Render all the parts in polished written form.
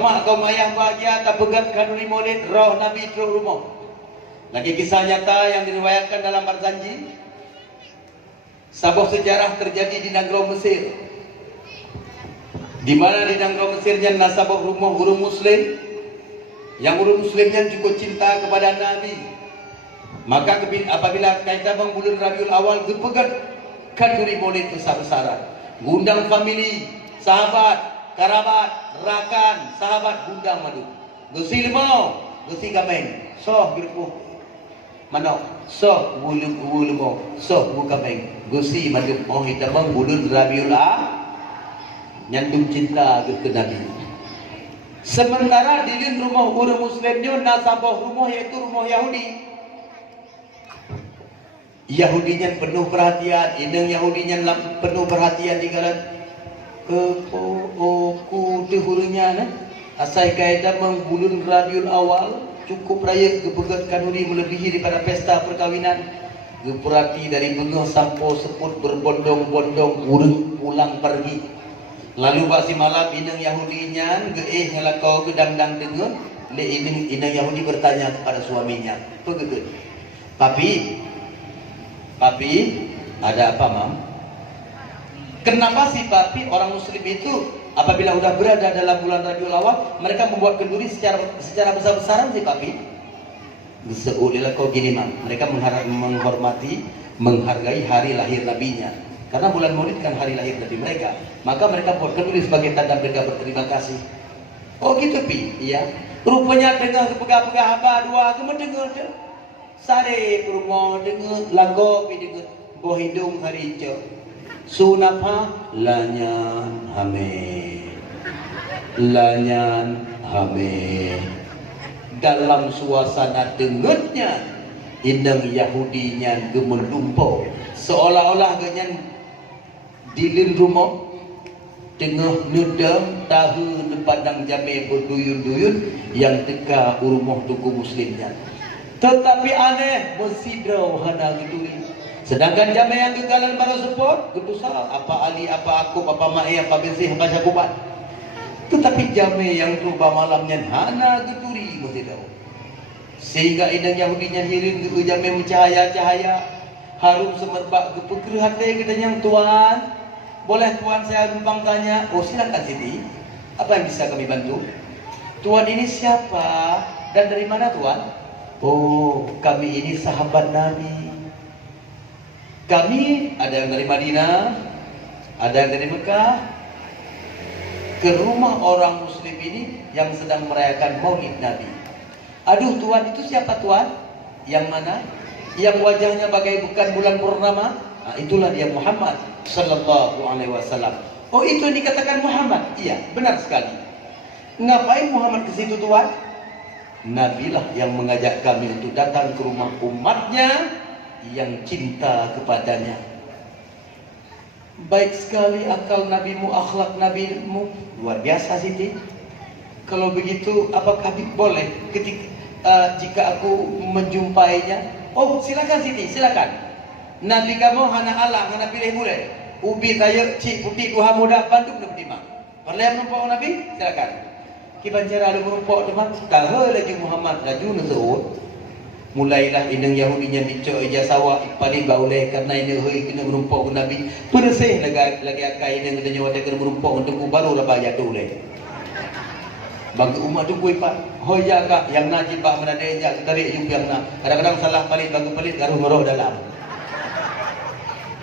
mak kaum ayah bahagia tak pegat kanuni maulid roh Nabi terus rumah. Lagi kisah nyata yang diriwayatkan dalam Barzanji. Sebuah sejarah terjadi di negara Mesir, di mana di negara Mesirnya nasabah rumah guru muslim, yang guru muslimnya cukup cinta kepada Nabi. Maka apabila kaitan bulan Rabiul Awal dipegat kanuni maulid besar-besaran, ngundang family, sahabat, kerabat, rakan, sahabat, gundang madu. Gusi limau, gusi kameng, soh gerpuh. Mana? Soh bulu limau, soh bu kameng. Gusi madu mau hitamang bulan Rabiul Awal. Nyandung cinta ke Nabi. Sementara di rumah orang muslimnya nasabah rumah yaitu rumah Yahudi. Yahudinya penuh perhatian, indeng Yahudinya penuh perhatian di kalan ku tehurunya asai kaitan mengbulun Rabiul Awal cukup raya kepegat kanuri melebihi daripada pesta perkawinan. Geperhati dari bengah sampo seput berbondong-bondong urang pulang pergi. Lalu basi malam indeng Yahudinya ngelakau gedang-dang dengar le indeng Yahudi bertanya kepada suaminya, begitu. Papi, ada apa, Mam? Kenapa sih papi orang muslim itu apabila sudah berada dalam bulan Rabiul Awal mereka membuat kenduri secara besar-besaran sih papi? Seulilah kau gini, Mam. Mereka menghormati, menghargai hari lahir nabinya. Karena bulan Maulid kan hari lahir nabi mereka. Maka mereka buat kenduri sebagai tanda mereka berterima kasih. Oh gitu, Pi? Iya. Rupanya dengar pegah-pegah apa dua kemendengar tu. Sare rumah dengar lagu pi dengar boh hidung hari hijau. Sunapa lanyan hame dalam suasana dengetnya indeng Yahudinya gemelumpo seolah-olah ganyan dilin rumah tengah nudam tahu padang jame berduyun-duyun yang teka rumah tuku muslimnya. Tetapi aneh bersidrau hana geduri. Sedangkan jame yang gegalan para support gitu salah apa Ali apa aku apa Mae apa Bensih apa Jakubat. Tetapi jame yang rupa malamnya hana geduri bersidrau. Sehingga indang Yahudinya hirin ke jame mencahaya-cahaya harum semerbak ke peker hati katanya Tuan. Boleh Tuan saya numpang tanya? Oh silakan Siti. Apa yang bisa kami bantu? Tuan ini siapa dan dari mana Tuan? Oh, kami ini sahabat Nabi. Kami ada yang dari Madinah, ada yang dari Mekah, ke rumah orang muslim ini yang sedang merayakan Maulid Nabi. Aduh Tuan, itu siapa Tuan? Yang mana? Yang wajahnya bagai bukan bulan purnama? Nah, itulah dia Muhammad sallallahu alaihi wasallam. Oh, itu yang dikatakan Muhammad? Iya, benar sekali. Ngapain Muhammad ke situ Tuan? Nabilah yang mengajak kami untuk datang ke rumah umatnya yang cinta kepadanya. Baik sekali akal nabimu, akhlak nabimu, luar biasa Siti. Kalau begitu apakah boleh jika aku menjumpainya? Oh silakan Siti, silakan. Nabi kamu hana Allah, hana pilih boleh. Ubi kaya cik putih tuha muda bantu belum terima. Boleh menumpang Nabi? Silakan. Kibancara ada merumpok teman, setahun lagi Muhammad laju nasrut. Mulailah indeng Yahudinya dicok ija sawah paling bauleh karena ini kena merumpok ke Nabi. Bersih lagi akai indeng kena nyawa kena merumpok untuk baru lah bayar tu leh. Bagi umat tu kuih pak, hoya kak yang najib pak menada ejak tarik jump yang nak. Kadang-kadang salah palit bagi palit garuh meroh dalam.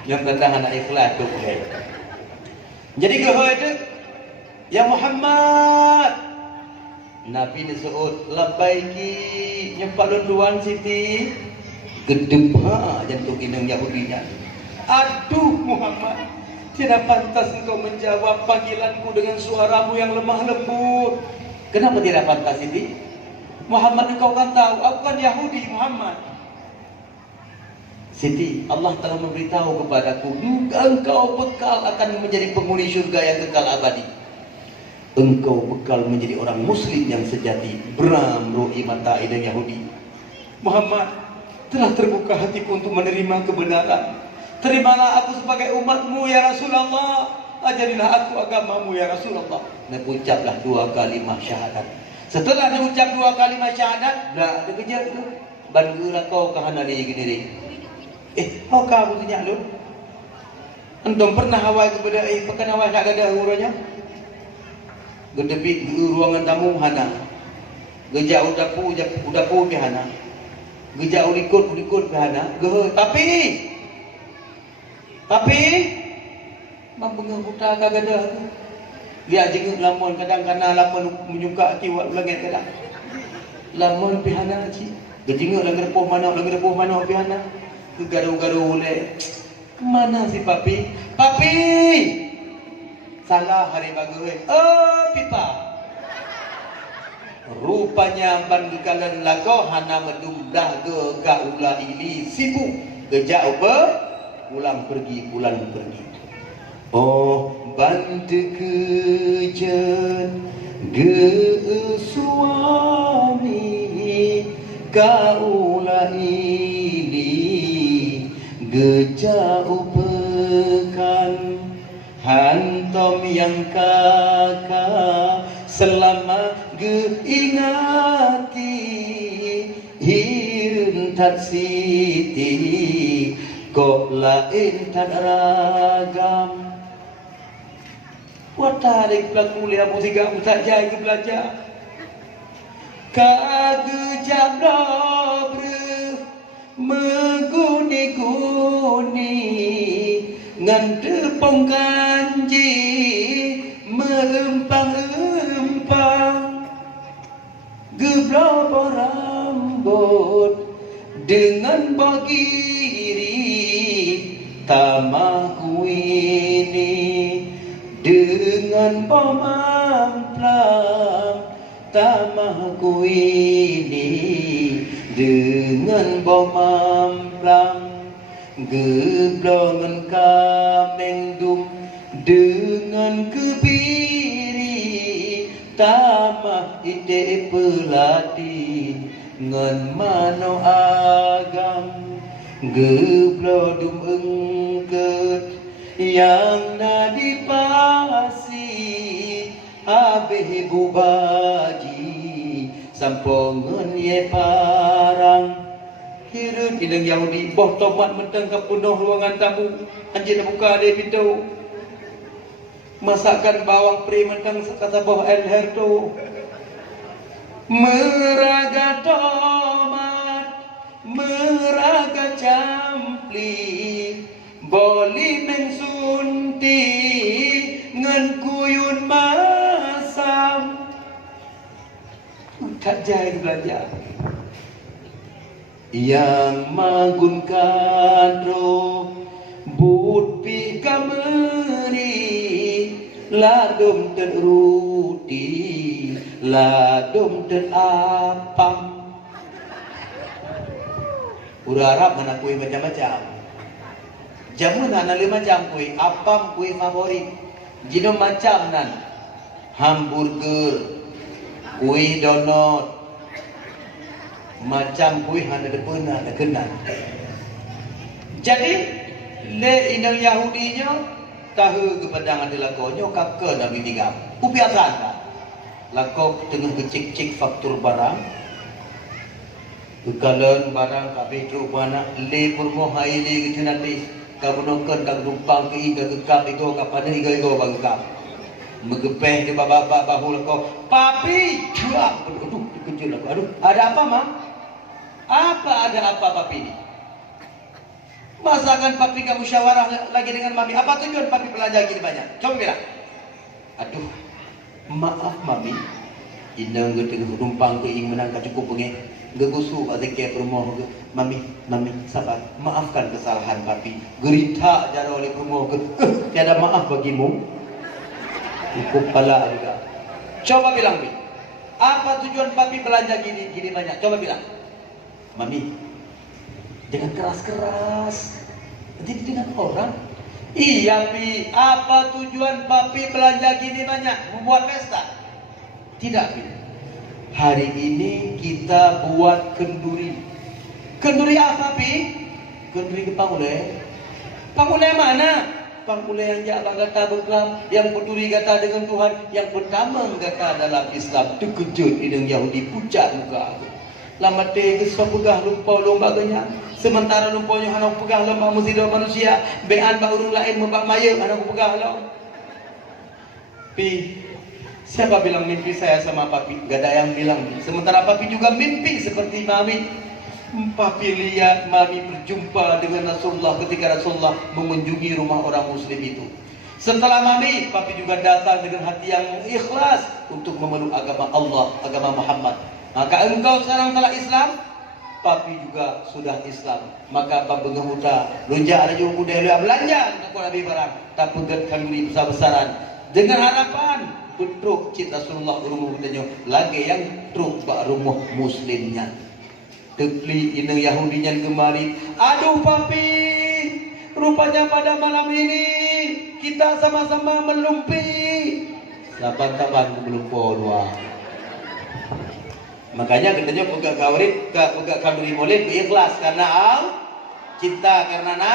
Yang tentang anak ikhlas tu leh. Jadi kehoy tu, ya Muhammad. Nabi disebut labbaiki nyempak lunduan Siti gedep jantung indeng Yahudinya. Aduh Muhammad, tidak pantas engkau menjawab panggilanku dengan suaramu yang lemah lembut. Kenapa tidak pantas Siti? Muhammad, engkau kan tahu aku kan Yahudi Muhammad. Siti, Allah telah memberitahu kepadaku engkau bekal akan menjadi penghuni surga yang kekal abadi. Engkau bekal menjadi orang muslim yang sejati. Beram ro'i mata indeng Yahudi. Muhammad, telah terbuka hatiku untuk menerima kebenaran. Terimalah aku sebagai umatmu ya Rasulullah. ajarilah aku agamamu ya Rasulullah. Nak ucaplah 2 kalimah syahadat. Setelah dia ucap 2 kalimah syahadat, dah ada kerja tu. Banggula kau ke hana dia gini. Kau kamu tanya lu? Antum pernah awal kepada pekan awal tak ada uranya? Gedepi ruangan tamu hana. Gejak udapu ke hana. Gejak ulikut ke hana. Tapi mampu nghuta kagak ada. Dia jenguk lamun kadang-kadang lamun menyuka kiwat langit kadang. Lamun pihana ci. Gejenguk lagi repuh mana pihana. Gegaru-garu oleh. Mana si papi? Papi! Salah hari bagai. Oh, pipa. Rupanya ban gekalan lago hana medumdah ge gaula ili sibuk. Gejak pulang pergi. Oh, bantu kejan ge suami gaula ili gejau pekan hantom yang kakak selama geingati hirun tat siti kok lain tat ragam watarik kuliah musika tak jadi belajar kagejab dobre meguni-guni ngan tepung kanji mempang-empang geblobo rambut dengan bagiri tamahku ini dengan pemamplang tamahku ini dengan pemamplang geblongan kamengdum dengan kebiri tamah ide pelati ngan mano agam geblodum engket yang nadi pasi abeh bubaji sampongan ye parang hirup ideng Yahudi boh tomat menteng ke penuh ruangan tamu anjir buka dia pintu masakan bawang pri menteng kata boh elher tu meraga tomat meraga campli boli mensunti ngan kuyun masam tak jadi belajar yang magunkan roh but pi kameri ladum terruti ladum terapam urang Arab mana kuih macam-macam jamun ana 5 macam kuih apam kuih favorit jino macam nan hamburger kuih donut macam kuih hana ada pernah ada kenal. Jadi le inang Yahudinya tahu kepadang ada lakonyo kakak Nabi Tigam. Upiasan lah. Lakok tengah kecik-cik faktur barang. Kekalan barang kabeh tu mana le purmo haile gitu nanti kabunokon kag rumpang ke iga gekap igo kapada igo bagkap. Megepeh di babak bahu lako papi cuak aduh dikejut aku aduh ada apa mak apa ada apa papi ini masakan papi kamu musyawarah lagi dengan mami apa tujuan papi belanja gini banyak coba bilang aduh maaf mami inang geteng rumpang ke ing menang cukup bengi gegusu azike rumah mami sabar maafkan kesalahan papi gerita jaro oleh rumah tiada maaf bagimu cukup pala juga. Coba bilang, Bi. Apa tujuan papi belanja gini banyak? Coba bilang. Mami, jangan keras-keras. Nanti dengan orang. Iya, Bi. Apa tujuan papi belanja gini banyak? Membuat pesta? Tidak, Bi. Hari ini kita buat kenduri. Kenduri apa, Bi? Kenduri ke Pangule. Pangule mana? Pangmula yang jaga kata bergelam, yang peduli kata dengan Tuhan, yang pertama kata dalam Islam, terkejut dengan Yahudi pucat muka. Lama te geswa pegah lupa lombaganya. Sementara lumpanya anak pegah lomba musida manusia, bean ba urung lain membak maya anak pegah lo. Pi, siapa bilang mimpi saya sama papi? Gak ada yang bilang. Sementara papi juga mimpi seperti mami. Papi lihat mami berjumpa dengan Rasulullah ketika Rasulullah mengunjungi rumah orang muslim itu. Setelah mami, papi juga datang dengan hati yang ikhlas untuk memeluk agama Allah, agama Muhammad. Maka engkau sekarang telah Islam, papi juga sudah Islam. Maka papi ngemuda, lonjak ada juga muda yang belanja untuk Nabi barang. Tak pegat kami besar-besaran dengan harapan betruk cinta Rasulullah rumah mudanya lagi yang truk bak rumah muslimnya. Tekli ini Yahudinya kemari. Aduh papi, rupanya pada malam ini kita sama-sama melumpi. Saban-saban melumpo dua. Makanya katanya pegak kawrit maulid ikhlas karena cinta karena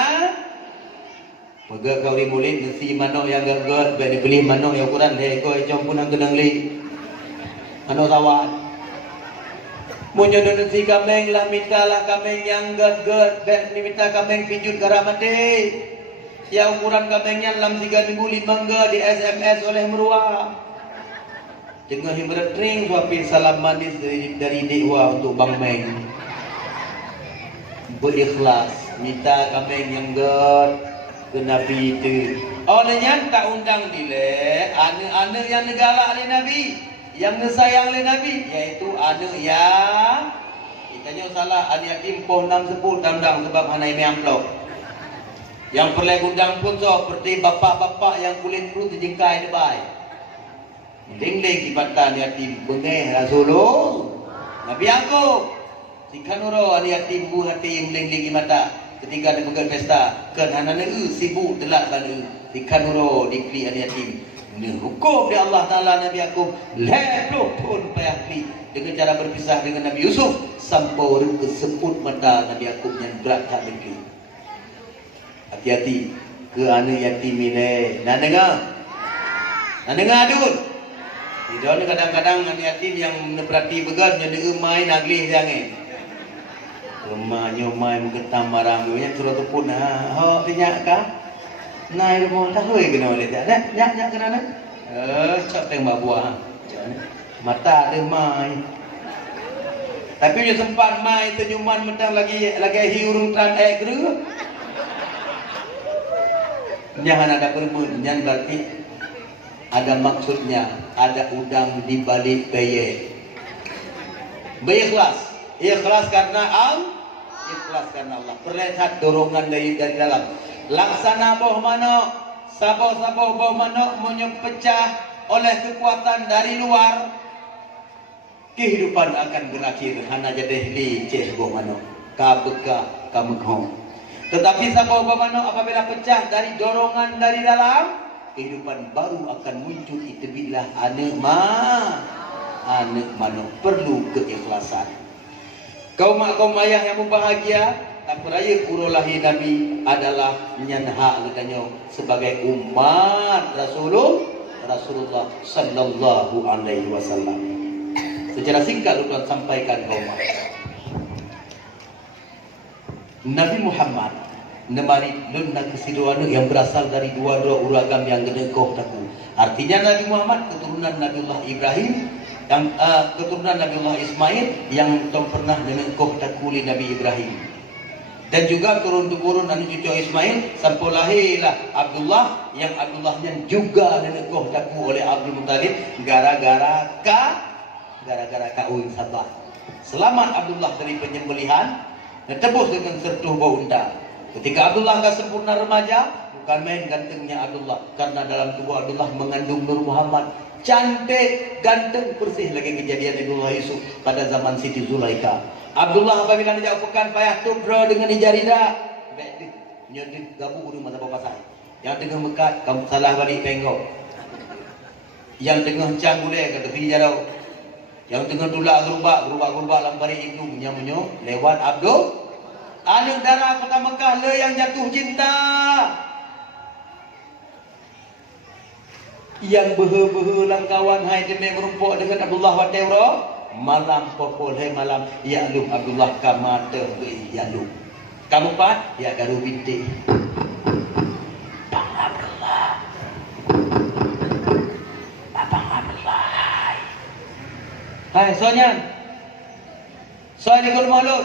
pegak kawrit maulid nasi mano yang gagal beli mano yang ukuran lego campur nang genang li. Mano sawat. Munyo si kameng lah minta lah kameng yang gad dan minta kameng pinjut garamate. Ya ukuran kamengnya 3.500 di SMS oleh merua. Tengah himrat ring wapi salam manis dari dewa untuk Bang Meng. Berikhlas minta kameng yang gad ke Nabi itu. Olehnya tak undang dile ane yang negala oleh Nabi. Yang disayang oleh Nabi yaitu anak yang kitanya salah anak yatim poh 6 sepuluh damdang sebab hana ini amplop. Yang perlu undang pun so seperti bapak-bapak yang kulit perut dijengkai debai. Ling-ling kibatan yatim bengeh Rasulullah. Nabi Yakub sikanuro anak yatim bu hati ling-ling mata ketika ada pegang pesta kan hana sibuk telat bana sikanuro dikli anak yatim. Ini hukum dari Allah Ta'ala Nabi Yakub leploh pun payahli dengan cara berpisah dengan Nabi Yusuf sampai keseput mata Nabi Yakub yang berat tak lagi. Hati-hati ke anak yatim ini. Nak dengar adun. Tidak ni kadang-kadang anak yatim yang berarti began yang dia main aglih jangan. Rumahnya main menggetam barang dia suruh tepun ha tinyak kah? Nai rumah tak hui kena oleh dia. Nyak kena nak. Cak tembak buah. Mata dia mai. Tapi dia sempat mai senyuman mentang lagi hiurung tran gru. Jangan ada permun, jangan berarti ada maksudnya, ada udang di balik peye. Berikhlas, ikhlas karena ikhlas karena Allah. Perlihat dorongan dari dalam. Laksana boh mano, saboh boh mano pecah oleh kekuatan dari luar, kehidupan akan berakhir. Hana jadi liceh boh mano, kabeka kameghong. Tetapi saboh boh mano apabila pecah dari dorongan dari dalam, kehidupan baru akan muncul. Itu bila anak mano perlu keikhlasan. Kaum ayah yang berbahagia. Tak peraya urulahi Nabi adalah nyanha katanya sebagai umat Rasulullah sallallahu alaihi wasallam. Secara singkat Tuhan sampaikan kaum Nabi Muhammad nemari luna kesiduan yang berasal dari dua uragam yang genekoh taku. Artinya Nabi Muhammad keturunan Nabiullah Ibrahim yang keturunan Nabiullah Ismail yang pernah genekoh takuli Nabi Ibrahim. Dan juga turun-temurun anak cucu Ismail sampai lahirlah Abdullah yang Abdullahnya juga dinekoh daku oleh Abdul Muttalib gara-gara kawin sabar. Selamat Abdullah dari penyembelihan dan tebus dengan sertuh bau unta. Ketika Abdullah dah sempurna remaja, bukan main gantengnya Abdullah karena dalam tubuh Abdullah mengandung Nur Muhammad. Cantik, ganteng, bersih lagi kejadian Nabiullah Yusuf pada zaman Siti Zulaikha. Abdullah apabila dijauh pekan payah tubra dengan ijarida bedit nyedit gabu di mata bapak saya yang tengah mekat kamu salah balik tengok yang tengah cang boleh kata pergi jarau yang tengah tulak gerubak lampari itu menyo lewat Abdul anak darah kota Mekah le yang jatuh cinta yang behe-behe lang kawan hai demi merumpuk dengan Abdullah wa Tewra malam pokol hai malam ya lum Abdullah kamata ya lum kamu pak ya garu binti Bang Abdullah Abang Abdullah hai Sonyan Soal di rumah lu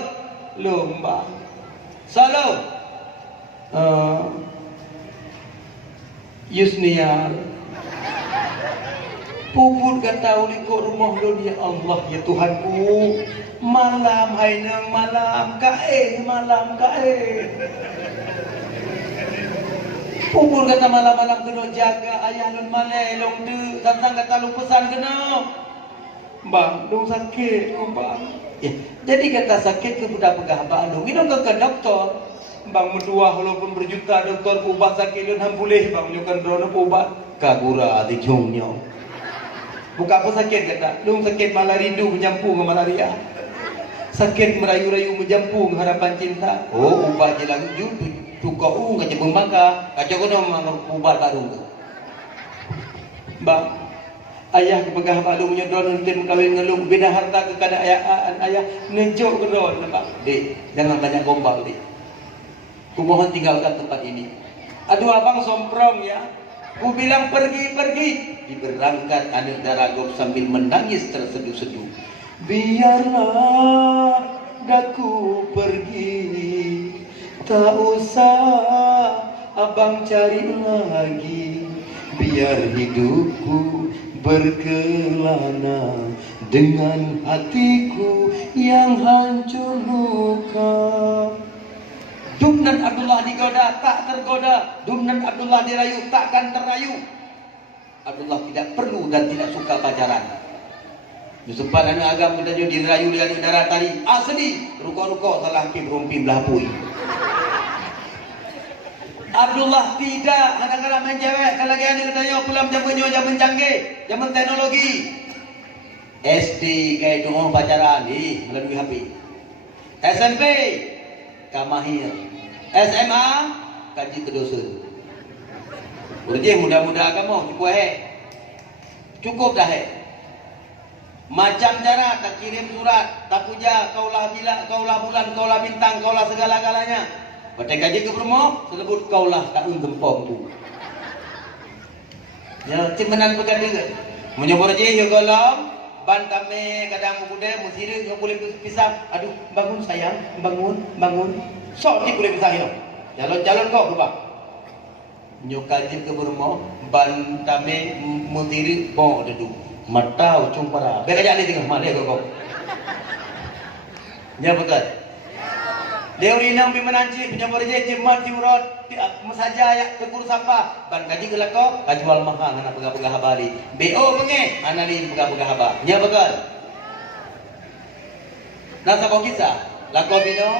lomba selalu Yusniar puput kata uliko rumah lu ya Allah ya Tuhanku malam hainang malam kae puput kata malam-malam kena jaga ayah nun malai long de tantang kata lu pesan kena bang dong sakit bang ya, jadi kata sakit ke budak pegah abang minum ke doktor bang medua walaupun berjuta doktor ubat sakit lu boleh bang menyukan drone ubat kagura di jongnya buka apa sakit kata lu sakit malah rindu menyampu ke malaria sakit merayu-rayu menjampu ke harapan cinta oh ubat je lagi jumpa tuka ngajak membangka kacau kena memang ubat baru bang ayah kepegah malu menyodor nonton kawin ngelung bina harta kekadayaan ayah nejok ke ron bang dek jangan banyak gombal dek ku mohon tinggalkan tempat ini aduh abang somprong ya ku bilang pergi diberangkat anak daragop sambil menangis terseduh-seduh biarlah daku pergi tak usah abang cari lagi biar hidupku berkelana dengan hatiku yang hancur luka Dumnan Abdullah digoda, tak tergoda. Dumnan Abdullah dirayu, takkan terayu. Abdullah tidak perlu dan tidak suka pacaran. Disempat anak agama dan dirayu di anak darah tadi. Asli, ruko-ruko salah kim rumpi belapui. Abdullah tidak, kadang-kadang main cewek. Kalau lagi ada katanya pulang zaman canggih, zaman teknologi. SD kayak itu mau pacaran, melalui HP. SMP kamahir, SMA kaji kedosa. Urjih muda-muda kamu cukup dah macam cara tak kirim surat, tak puja, kaulah bulan, kaulah bintang, kaulah segala-galanya. Pada kaji ke Bromo, sebut kaulah tak gempong tu. Ya, cimenan pegang juga. Menyebut je ya golong, bantame kadang muda, musiri nggak boleh pisah. Aduh, bangun sayang, bangun. Sok ni boleh pisah ya. Jalan kau berubah. Nyokajib ke Bromo, bantame musiri bon dedu. Mata ujung para. Biar aja ni tengah mana kau. Ya betul. Dewi nang bimenanci penyambar je jemat diurut masaja ya tegur sapa ban gaji gelako kajual mahal ngana pegah-pegah habari BO penge anali pegah-pegah haba nya begal nasa kau kisah lako bino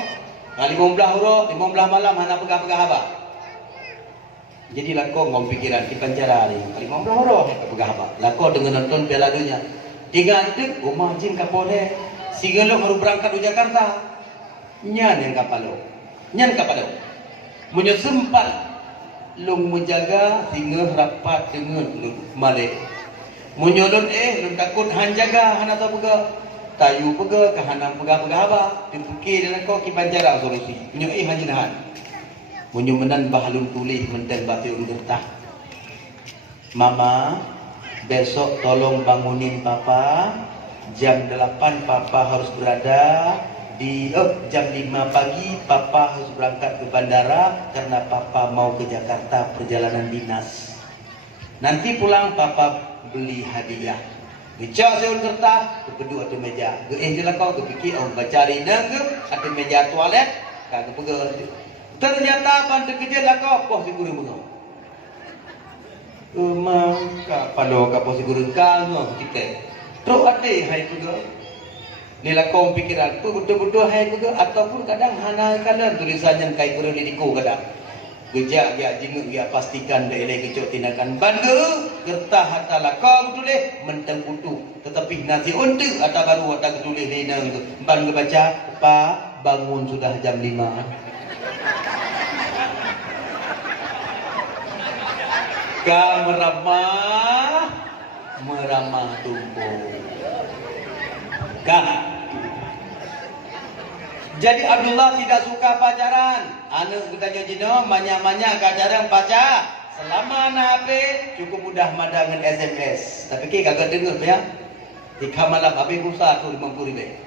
15 huruf 15 malam hana pegah-pegah haba jadi lako ngom pikiran di penjara ni 15 huruf pegah haba lako dengan nonton Piala Dunia 3 detik rumah jin kapoleh sigelo baru berangkat ke Jakarta nyan kapalo munyo sempat long menjaga sehingga rapat dengan male munyo don don takut han jaga han atau pega tayu pega kahanam pega apa dipukir dan kau ki banjara solusi munyo han jinahan munyo menan bahalun tulih menten batu gertah mama besok tolong bangunin papa jam 8 papa harus berada di jam 5 pagi papa harus berangkat ke bandara karena papa mau ke Jakarta perjalanan dinas. Nanti pulang papa beli hadiah. Bicara seun kertas, kedua ada meja. Jelah kau kepikir orang bacari nanggup ada meja toilet, kagak pegang. Ternyata bantu kerja lah kau poh si guru mengo. Maka pada kau poh si guru kau kita. Terus ada hai pegang. Nila kau pikiran tu betul-betul hai ke ataupun kadang hana kalan tulisan yang kai kurang diriku kadang gejak dia jenguk dia pastikan dia eleh kecok tindakan bangga gertah hatalah kau betul menteng putu tetapi nasi untu atau baru atau ketulis lenang tu bangga baca pak bangun sudah jam 5 Ka meramah tumpuk. Ka. Jadi Abdullah tidak suka pacaran. Anu kita jino banyak-banyak pacaran pacar. Selama anak HP cukup mudah madangan SMS. Tapi ki kagak dengar ya. Di malam HP pusat tu 50.000.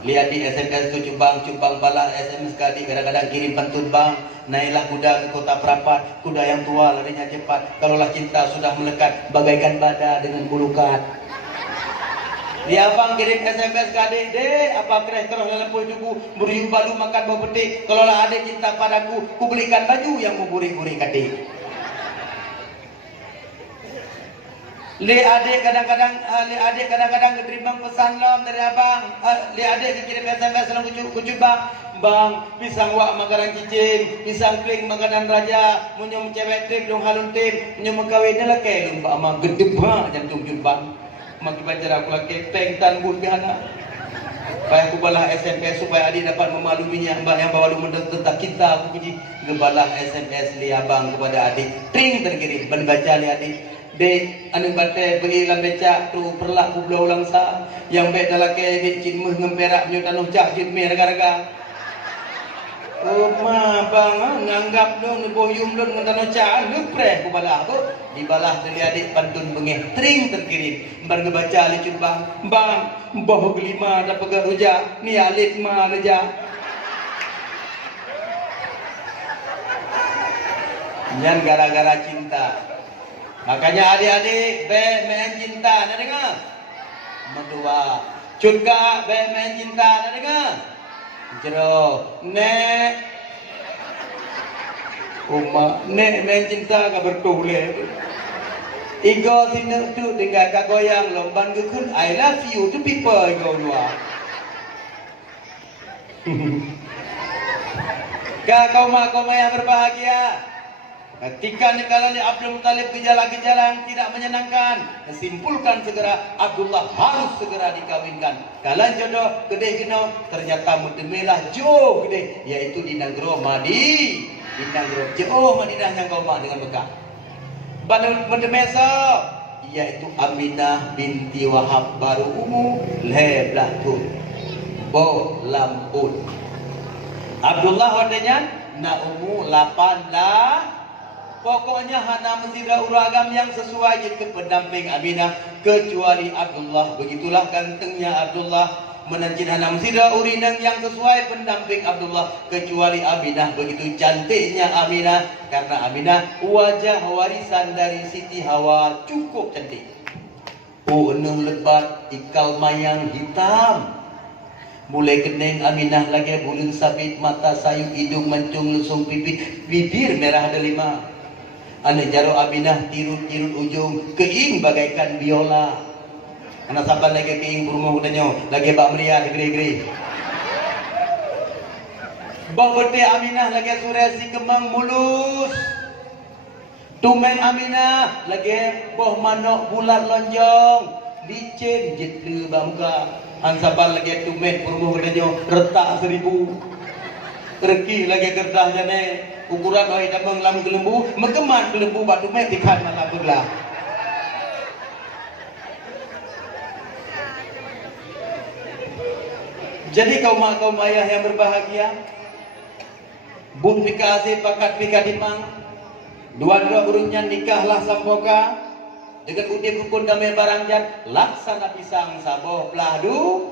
Lihat di SMS tu cubang balas SMS kadi kadang-kadang kirim pantun bang. Naiklah kuda ke kota perapat. Kuda yang tua larinya cepat. Kalaulah cinta sudah melekat bagaikan bada dengan bulukat. Dia abang kirim SMS ke adik, dek, apa kereh terus dalam pujuku, beriu balu makan bau petik. Kalau lah adik cinta padaku, ku belikan baju yang memburi-buri adik. Li adik kadang-kadang keterima pesan lom dari abang. Li adik kirim SMS dalam kucu bang, pisang wak makanan cicing, pisang kling makanan raja, munyum cewek tim dong halun tim, munyum kawin lah kayak lumba ama gedebah jantung bang. Maki baca aku lagi peng tan bud biana. Supaya aku balah SMS supaya adik dapat memaluminya. Mbak yang bawa lu tentang kita aku puji gebalah SMS li abang kepada adik. Tring terkirim ban baca li adik. Dek anu bate bagi lam becak tu perlah ku belau langsa. Yang bet dalake dek cin meh ngemperak nyu tanuh cak cin me raga-raga. Oh ma bang nganggap lu boyum lu ngan cak lu preh ku balah aku. Dibalah dari adik pantun bengeh tring terkirim bar ngebaca lecun bang boh gelima ada pegang rujak ni alit ma rejak nyan gara-gara cinta. Makanya adik-adik main cinta nak dengar mendua curga main cinta nak dengar jero nek Uma nek main cinta ka bertoleh. Igo sini tu dengan kak goyang lomban gekun I love you to people igo dua. Kau yang berbahagia. Ketika nikalan Abdul Muttalib gejala-gejala yang tidak menyenangkan, kesimpulkan segera Abdullah harus segera dikawinkan. Kalan jodoh gede gino ternyata mutemelah jo gede yaitu di negro Madi. Dinagro jauh Madinah yang kau mak dengan Mekah. Pada mesa yaitu Aminah binti Wahab baru umur leblah tu bo lampun. Abdullah wadanya na umur 8 dah. Pokoknya hana mesti uragam yang sesuai ke pendamping Aminah kecuali Abdullah. Begitulah gantengnya Abdullah. Menancin hana mesti urinang yang sesuai pendamping Abdullah kecuali Aminah. Begitu cantiknya Aminah karena Aminah wajah warisan dari Siti Hawa cukup cantik. Enung lebat ikal mayang hitam. Mulai kening Aminah lagi bulun sabit mata sayu hidung mancung lusung pipi bibir merah delima. Ane jaro Aminah tirut-tirut ujung keing bagaikan biola. Anak saban lagi keing rumah udahnya lagi bak meriah digeri-geri. Bak bete Aminah lagi suresi kemang mulus. Tumen Aminah lagi boh manok bulat lonjong licin jitlu bangka. An saban lagi tumen rumah udahnya retak 1000. Reki lagi gerdah jane ukuran oi damang lam kelembu mekeman kelembu batu met ikan mata belah. Jadi kaum ayah yang berbahagia, bun fikasi pakat pikadimang, dua-dua urutnya nikahlah sampoka, dengan udip rukun damai barangjar, laksana pisang saboh pelahdu,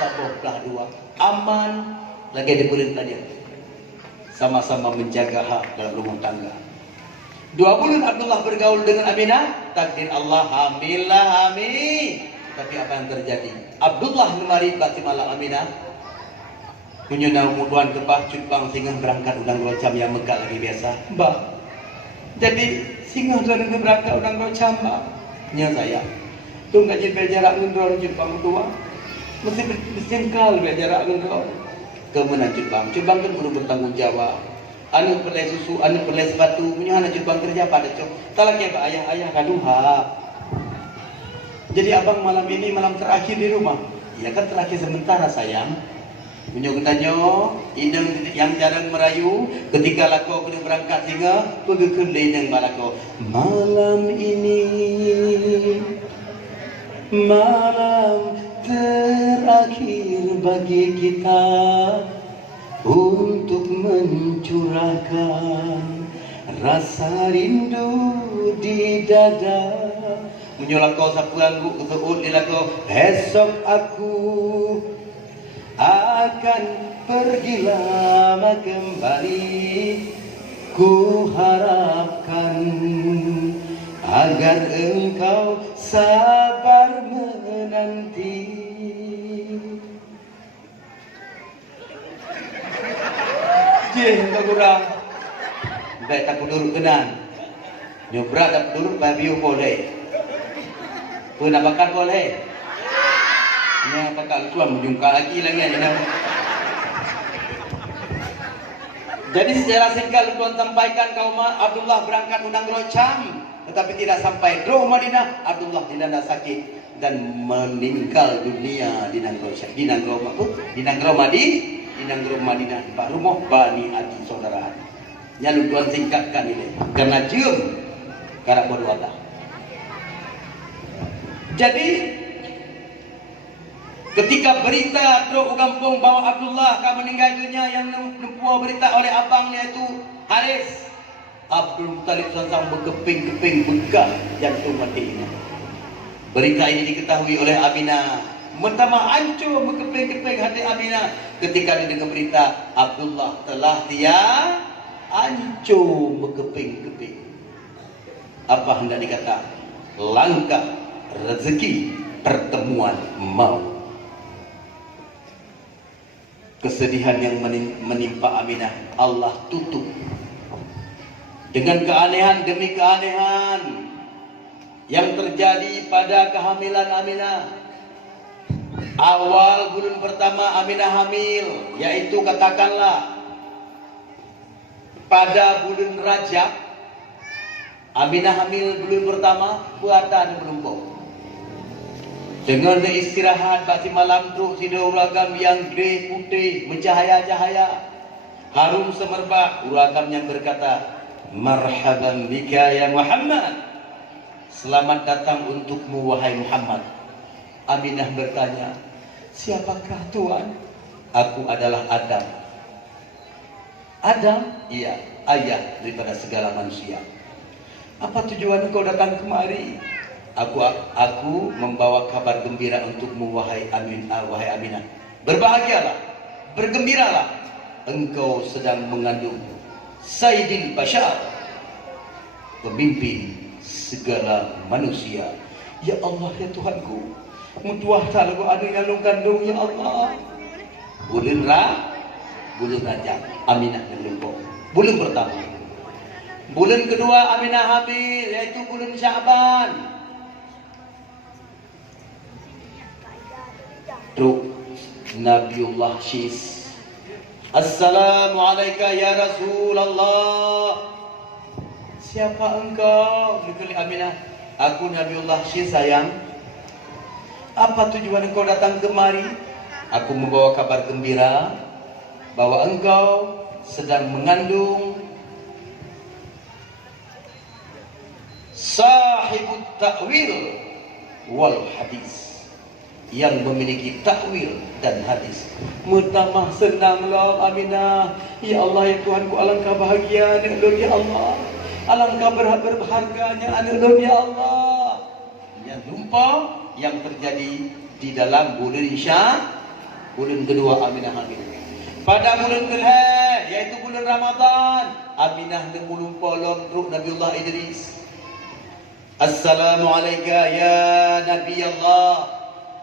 saboh pelahdu, aman, lagi diburin tadi, sama-sama menjaga hak dalam rumah tangga. 2 bulan Abdullah bergaul dengan Aminah, takdir Allah hamillah amin. Tapi apa yang terjadi? Abdullah memari bati malam Aminah. Menyunau muduan kebah cutbang singa berangkat udang rocam yang megak lagi biasa. Mbak, jadi singa udang berangkat udang rocam mbak. Nya saya. Tu ngaji jarak ngendor cutbang tua. Mesti berjengkal jarak ngendor. Kemenang cutbang. Cutbang kan perlu bertanggung jawab. Anu perlai susu, anu perlai sepatu. Punya anak cutbang kerja pada cok. Talak ya ayah kaduha. Jadi abang malam ini malam terakhir di rumah. Ya kan terakhir sementara sayang. Menyok tanyo, indeng yang jarang merayu, ketika lako kena berangkat singa, pergi indeng malako. Malam ini, malam terakhir bagi kita untuk mencurahkan rasa rindu di dada. Menyolak kau sapuan bu tersebut di lagu. Esok aku akan pergi lama kembali, ku harapkan agar engkau sabar menanti. Jeh, tak kurang. Baik tak duduk kenan. Nyobrak tak duduk babiu boleh. Pernah bakar boleh. Ini bakal tuan menjungkak lagi ni. Jadi secara singkat tuan sampaikan kaum Abdullah berangkat undang Rocam, tetapi tidak sampai Droh Madinah. Abdullah dilanda sakit dan meninggal dunia di Nangro Madinah, Pak rumah Bani Adi saudara. Nyalu tuan singkatkan ini karena cium karak berwata. Jadi ketika berita Droh kampung bahwa Abdullah akan meninggal dunia yang nempuah berita oleh abangnya itu Haris, Abdul Muttalib sang berkeping-keping begah jantung mati ini. Berita ini diketahui oleh Aminah. Pertama hancur berkeping-keping hati Aminah ketika didengar berita Abdullah telah dia hancur berkeping-keping. Apa hendak dikata? Langkah rezeki pertemuan maut. Kesedihan yang menimpa Aminah Allah tutup dengan keanehan demi keanehan yang terjadi pada kehamilan Aminah. Awal bulan pertama Aminah hamil, yaitu katakanlah pada bulan Rajab. Aminah hamil bulan pertama, buatan berlumpur. Dengan istirahat pasti malam tu tidur uragam yang grey putih mencahaya-cahaya, harum semerbak. Uragam yang berkata, "Marhaban bika ya Muhammad." Selamat datang untukmu wahai Muhammad. Aminah bertanya, "Siapakah Tuhan?" "Aku adalah Adam." "Adam?" "Iya, ayah daripada segala manusia." "Apa tujuan engkau datang kemari?" Aku membawa kabar gembira untukmu wahai Aminah. Berbahagialah, bergembiralah, engkau sedang mengandung Sayyidil Bashar, pemimpin segala manusia. Ya Allah, ya Tuhanku, mutuah talagu anu yang kandung, ya Allah. Bulan Rajab Aminah berlumpur. Bulan pertama. Bulan kedua Aminah hamil, yaitu bulan Syaban. Truk Nabiullah Syis, "Assalamualaikum ya Rasulullah." "Siapa engkau?" Dikali Aminah, "Aku Nabiullah Syis sayang." "Apa tujuan engkau datang kemari?" "Aku membawa kabar gembira bahwa engkau sedang mengandung sahibut ta'wil wal hadis, yang memiliki takwil dan hadis." Mutamah senanglah Aminah. Ya Allah, ya Tuhanku, alangkah bahagia anak ulun, ya Allah. Alangkah berharganya anak ulun, ya Allah. Yang lupa yang terjadi di dalam bulan bulan kedua Aminah hamil. Pada bulan Dhul-Hijjah, yaitu bulan Ramadan, Aminah lumpa londruk Nabiullah Idris. "Assalamualaikum ya Nabi Allah."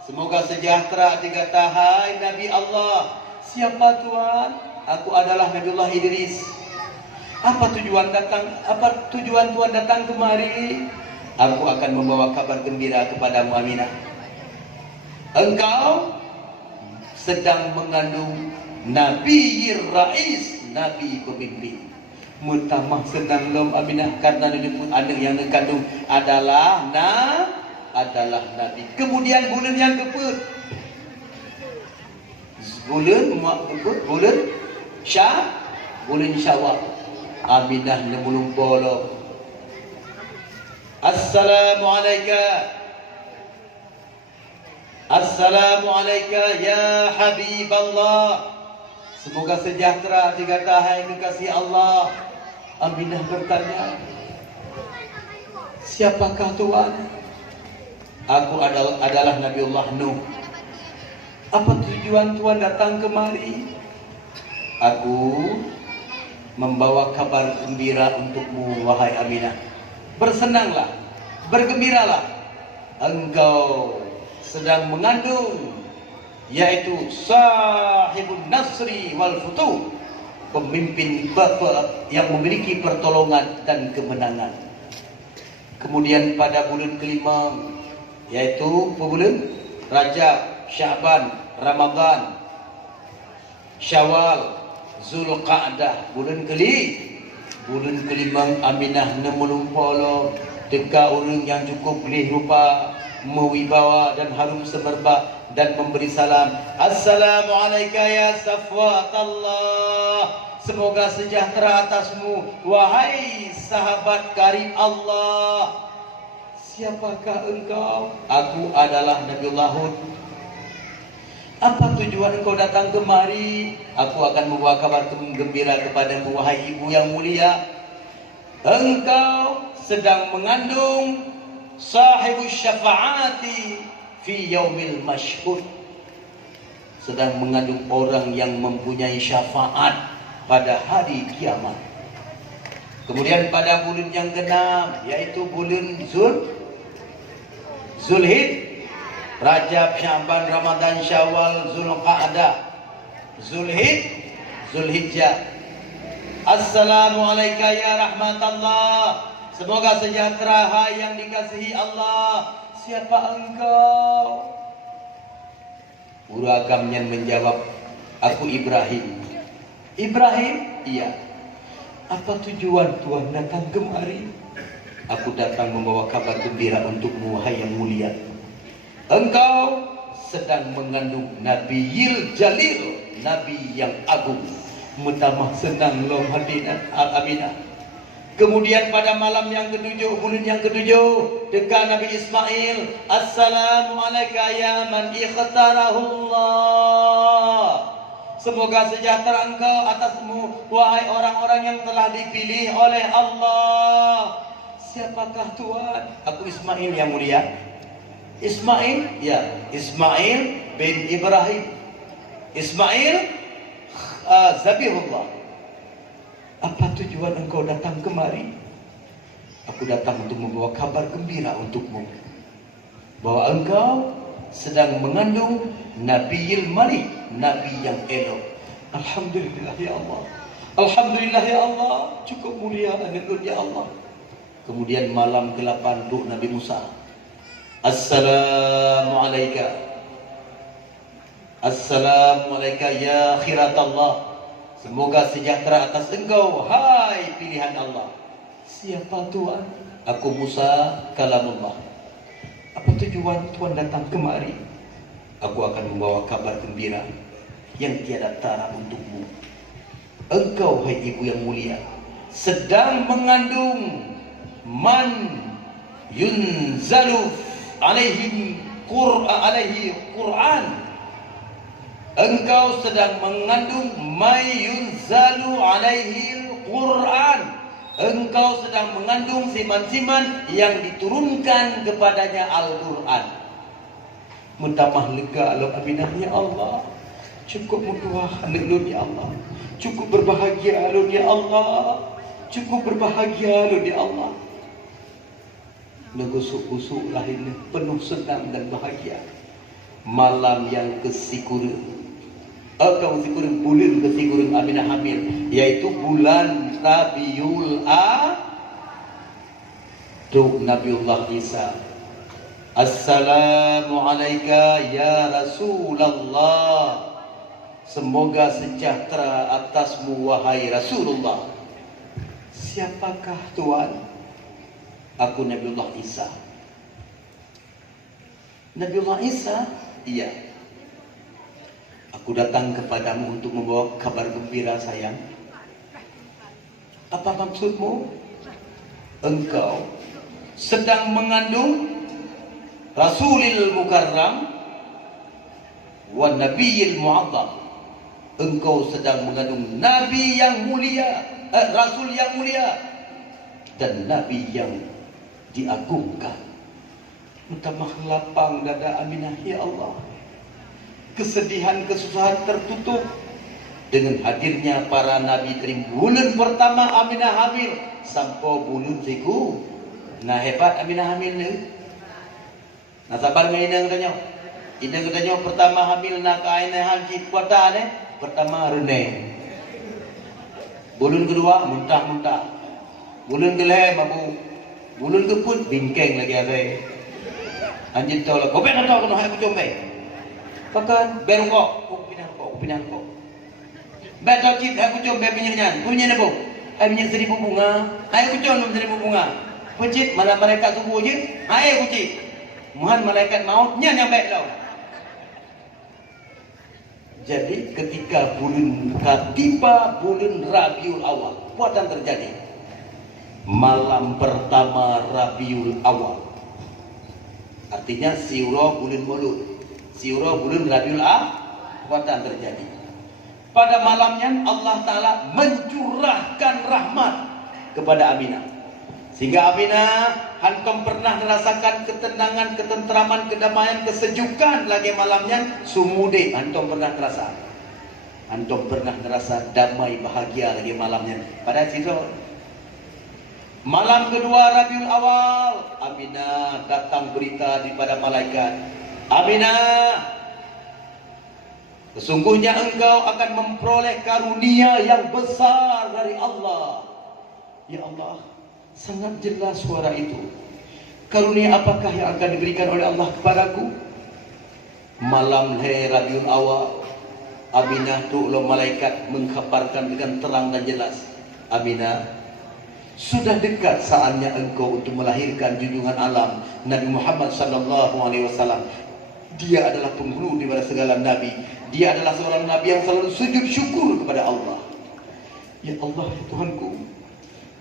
Semoga sejahtera. Dikata, "Hai Nabi Allah." "Siapa Tuhan?" "Aku adalah Nabiullah Idris." Apa tujuan Tuhan datang kemari?" "Aku akan membawa kabar gembira kepadamu Aminah. Engkau sedang mengandung Nabi Rais, Nabi pemimpin." Mutamah senang lom Aminah karena anak yang dikandung adalah Nabi. Kemudian bulan yang bulan Syawal. Aminah nemulung polo. Assalamualaikum ya Habiballah. Semoga sejahtera dikata hai kekasih Allah. Aminah bertanya, siapakah Tuhan? Aku adalah Nabiullah Nuh. Apa tujuan Tuhan datang kemari? Aku membawa kabar gembira untukmu, wahai Aminah. Bersenanglah, bergembiralah. Engkau sedang mengandung, yaitu sahibun nasri wal futuh, pemimpin yang memiliki pertolongan dan kemenangan. Kemudian pada bulan kelima, yaitu bulan Rajab, Syaban, Ramadan, Syawal, Zulqa'dah, bulan kelima Aminah nemulung polo teka orang yang cukup boleh rupa, mewibawa dan harum semerbak dan memberi salam. Assalamualaikum ya safwatallah. Semoga sejahtera atasmu, wahai sahabat karib Allah. Siapakah engkau? Aku adalah Nabiullah Hud. Apa tujuan engkau datang kemari? Aku akan membawa kabar gembira kepadamu, wahai ibu yang mulia. Engkau sedang mengandung sahibus syafaati fi yaumil masyhud. Sedang mengandung orang yang mempunyai syafaat pada hari kiamat. Kemudian pada bulan yang keenam, yaitu bulan Zulhijjah, Rajab, Syaban, Ramadan, Syawal, Zulqa'dah, Zulhijjah. Assalamualaikum ya rahmatullah. Semoga sejahtera hai yang dikasihi Allah. Siapa engkau? Uragamnya menjawab, aku Ibrahim. Ibrahim? Iya. Apa tujuan Tuhan datang kemari? Aku datang membawa kabar gembira untukmu, wahai yang mulia. Engkau sedang mengandung Nabiyil Jalil, Nabi yang agung. Mutamah senang loh Aminah. Kemudian pada malam yang ketujuh, bulan yang ketujuh, dekat Nabi Ismail. Assalamualaikum ya man ikhtarahullah. Semoga sejahtera engkau atasmu, wahai orang-orang yang telah dipilih oleh Allah. Siapakah Tuhan? Aku Ismail yang mulia. Ismail? Ya, Ismail bin Ibrahim. Ismail Zabihullah. Apa tujuan engkau datang kemari? Aku datang untuk membawa kabar gembira untukmu, bahwa engkau sedang mengandung Nabiyil Malik, Nabi yang elok. Alhamdulillah ya Allah. Alhamdulillah ya Allah. Cukup mulia dan ya Allah. Kemudian malam ke-8 ruh Nabi Musa. Assalamualaikum. Assalamualaikum ya khiratallah. Semoga sejahtera atas engkau, hai pilihan Allah. Siapa Tuhan? Aku Musa kalamullah. Apa tujuan Tuhan datang kemari? Aku akan membawa kabar gembira yang tiada tara untukmu. Engkau, hai ibu yang mulia, sedang mengandung man yunzalu alaihi Qur'an. Engkau sedang mengandung may yunzalu alaihi Qur'an. Engkau sedang mengandung siman-siman yang diturunkan kepadanya Al-Quran. Mutamah lega lo Aminah ya Allah. Cukup mutuah lelun ya Allah. Cukup berbahagia lelun ya Allah. Cukup berbahagia lelun ya Allah. Negusuk-gusuk lahirnya penuh senang dan bahagia. Malam yang kesikuru, atau sikurung bulan kesikurung Aminah hamil, yaitu bulan Rabiul Awwal, Nabiullah Isa. Assalamualaikum ya Rasulullah. Semoga sejahtera atasmu, wahai Rasulullah. Siapakah Tuhan? Aku Nabiullah Isa. Nabiullah Isa? Iya. Aku datang kepadamu untuk membawa kabar gembira sayang. Apa maksudmu? Engkau sedang mengandung Rasulil Mukarram wa Nabiyil Mu'azzam. Engkau sedang mengandung Nabi yang mulia, Rasul yang mulia, dan Nabi yang diagungkan. Utamah lapang dada Aminah, ya Allah. Kesedihan, kesusahan tertutup dengan hadirnya para Nabi Karim. Bulan pertama Aminah hamil sampai bulan siku. Nah hebat Aminah hamil ni. Nah sabar dengan inang katanya. Inang katanya pertama hamil nak kain haji kuota ni. Pertama reneng. Bulan kedua muntah-muntah. Bulan kelima mabuk. Bulan keempat bingkeng lagi ada. Anjing tahu lah. Kau pernah tahu kau nak aku pakan berengkok, pindah kok. Betul cip aku coba pinjamnya. Punya apa? Punya 1000 bunga. Ayo aku coba 1000 bunga. Pucit malam malaikat subuh je. Ayo pucit. Muhan malaikat mautnya nyampe tau. Jadi ketika tiba bulan Rabiul Awal, apa yang terjadi? Malam pertama Rabiul Awal. Artinya siura bulan Maulud. Siura bulan Rabiul Awal, apa yang terjadi? Pada malamnya Allah Ta'ala mencurahkan rahmat kepada Aminah. Sehingga Aminah, hantum pernah merasakan ketenangan, ketentraman, kedamaian, kesejukan lagi malamnya. Sumude, hantum pernah terasa. Hantum pernah terasa damai, bahagia lagi malamnya. Pada situ, malam kedua Rabiul Awal, Aminah datang berita daripada malaikat. Aminah, sesungguhnya engkau akan memperoleh karunia yang besar dari Allah. Ya Allah, sangat jelas suara itu. Karunia apakah yang akan diberikan oleh Allah kepadaku? Malam Rabiul Awal, Aminah tu lo malaikat mengkhabarkan dengan terang dan jelas. Aminah, sudah dekat saatnya engkau untuk melahirkan junjungan alam Nabi Muhammad sallallahu alaihi wasallam. Dia adalah penghulu daripada segala nabi. Dia adalah seorang nabi yang selalu sujud syukur kepada Allah. Ya Allah, ya Tuhanku,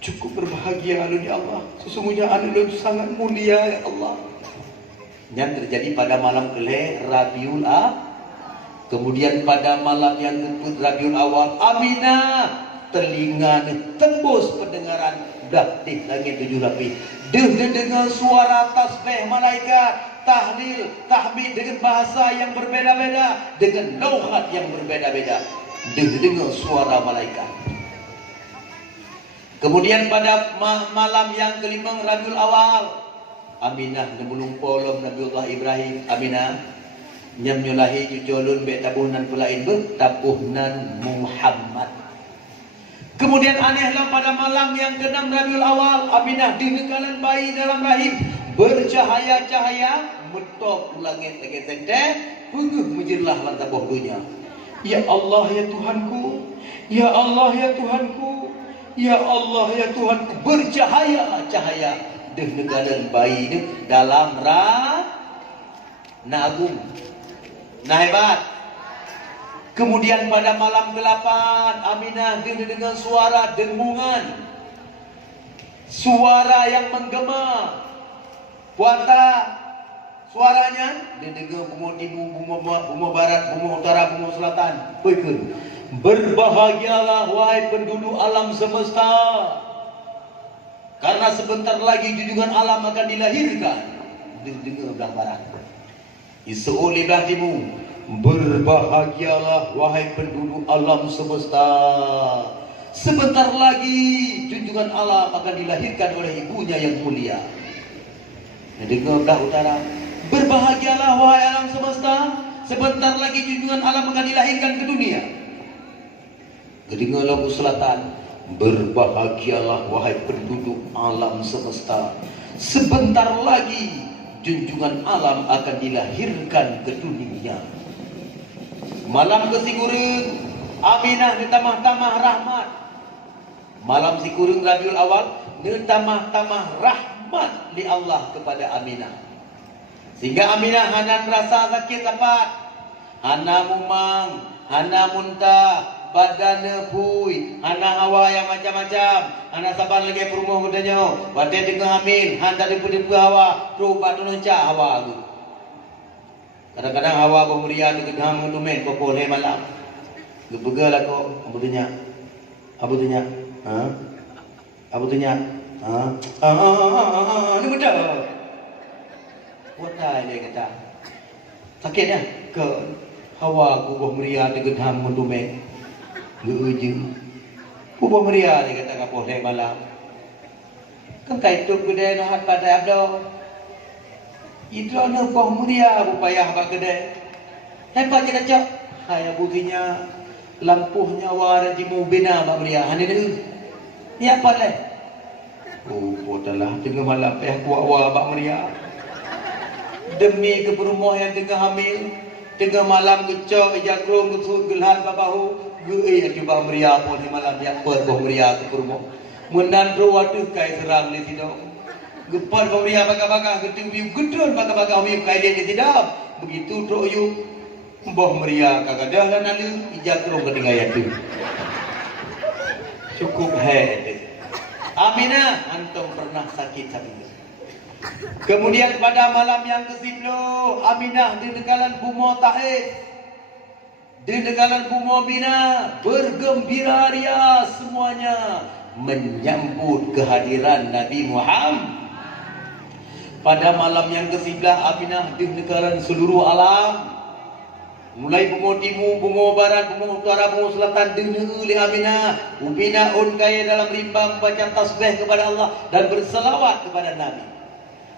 cukup berbahagia anu ya Allah. Sesungguhnya anu itu sangat mulia ya Allah. Yang terjadi pada malam kelih Rabiul Awal. Kemudian pada malam yang kedua Rabiul Awal, Aminah telinga tembus pendengaran dah di langit 7 lapis. Dia dengar suara tasbih malaikat, tahlil, tahmid dengan bahasa yang berbeda-beda, dengan lauhat yang berbeda-beda. Dia dengar suara malaikat. Kemudian pada malam yang kelima Rabiul Awal, Aminah nebulung polom Nabiullah Ibrahim. Aminah nyam nyulahi cucolun be tabuhnan pulain tabuhnan Muhammad. Kemudian anehlah pada malam yang ke-6 Rabiul Awal, Aminah dinekalan bayi dalam rahim, bercahaya-cahaya, metop langit lagi sente, puguh menjelah lantai bawah dunia. Ya Allah ya Tuhanku, ya Allah ya Tuhanku, ya Allah ya Tuhanku, bercahaya-cahaya dinekalan bayi ini dalam agung. Nah hebat. Kemudian pada malam ke-8 Aminah dengar suara dengungan, suara yang menggema. Puasa suaranya didengar bunga timur, bunga barat, bunga utara, bunga selatan. Pikir, berbahagialah wahai penduduk alam semesta, karena sebentar lagi junjungan alam akan dilahirkan. Didengar belah barat. Isu belah timur, berbahagialah wahai penduduk alam semesta, sebentar lagi junjungan alam akan dilahirkan oleh ibunya yang mulia. Dengar belah utara, berbahagialah wahai alam semesta, sebentar lagi junjungan alam akan dilahirkan ke dunia. Dengar belah selatan, berbahagialah wahai penduduk alam semesta, sebentar lagi junjungan alam akan dilahirkan ke dunia. Malam ke Sigurung, Aminah ditamah-tamah rahmat. Malam Sigurung Rabiul Awal, ditamah-tamah rahmat di Allah kepada Aminah. Sehingga Aminah hana merasa sakit apa? Hana mumang, hana muntah, badan pui, hana hawa yang macam-macam, hana saban lagi perumah kudanya, badan tengah hamil, hana depu-depu hawa, rupa tu nancah hawa tu. Kadang-kadang hawa pemuria di gedang mendumen popoleh malam. Gebegal aku, apa tanya? Apa tanya? Ha? Apa tanya? Ha? Ni betul. Watai dia kata. Sakitnya ke hawa ku pemuria di gedang mendumen. Geujung. Ku pemuria dia kata kapoleh malam. Kan kaitu gede nahat pada abdo. Itu anu pemuria upaya hak gede. Hebat kita cak. Hai butinya lampuhnya warna jimu bina pemuria. Hani dulu. Ni apa leh? Oh, botalah tengah malam peh kuat-kuat pemuria. Demi ke perumah yang tengah hamil, tengah malam gecok jagrung gesut gelhat babahu, gei coba pemuria pun di malam dia per pemuria ke perumah. Mendan ruwatu kai serang ni tidak. Gepar pemuria baga-baga getu biu gedron baga-baga biu kai dia tidak. Begitu tok yu mbah meria kagadah lan alu jagrung ketinggalan tu. Cukup head. Aminah, antum pernah sakit-sakit. Kemudian pada malam yang ke-10, Aminah di negalan Bumo Taif, di negalan Bumo Bina, bergembira ria semuanya menyambut kehadiran Nabi Muhammad. Pada malam yang ke-11, Aminah di negalan seluruh alam, mulai Bumo Timur, Bumo Barat, Bumo Utara, Bumo Selatan, dengar oleh Aminah. Ubina kaya dalam rimbang baca tasbih kepada Allah dan berselawat kepada Nabi.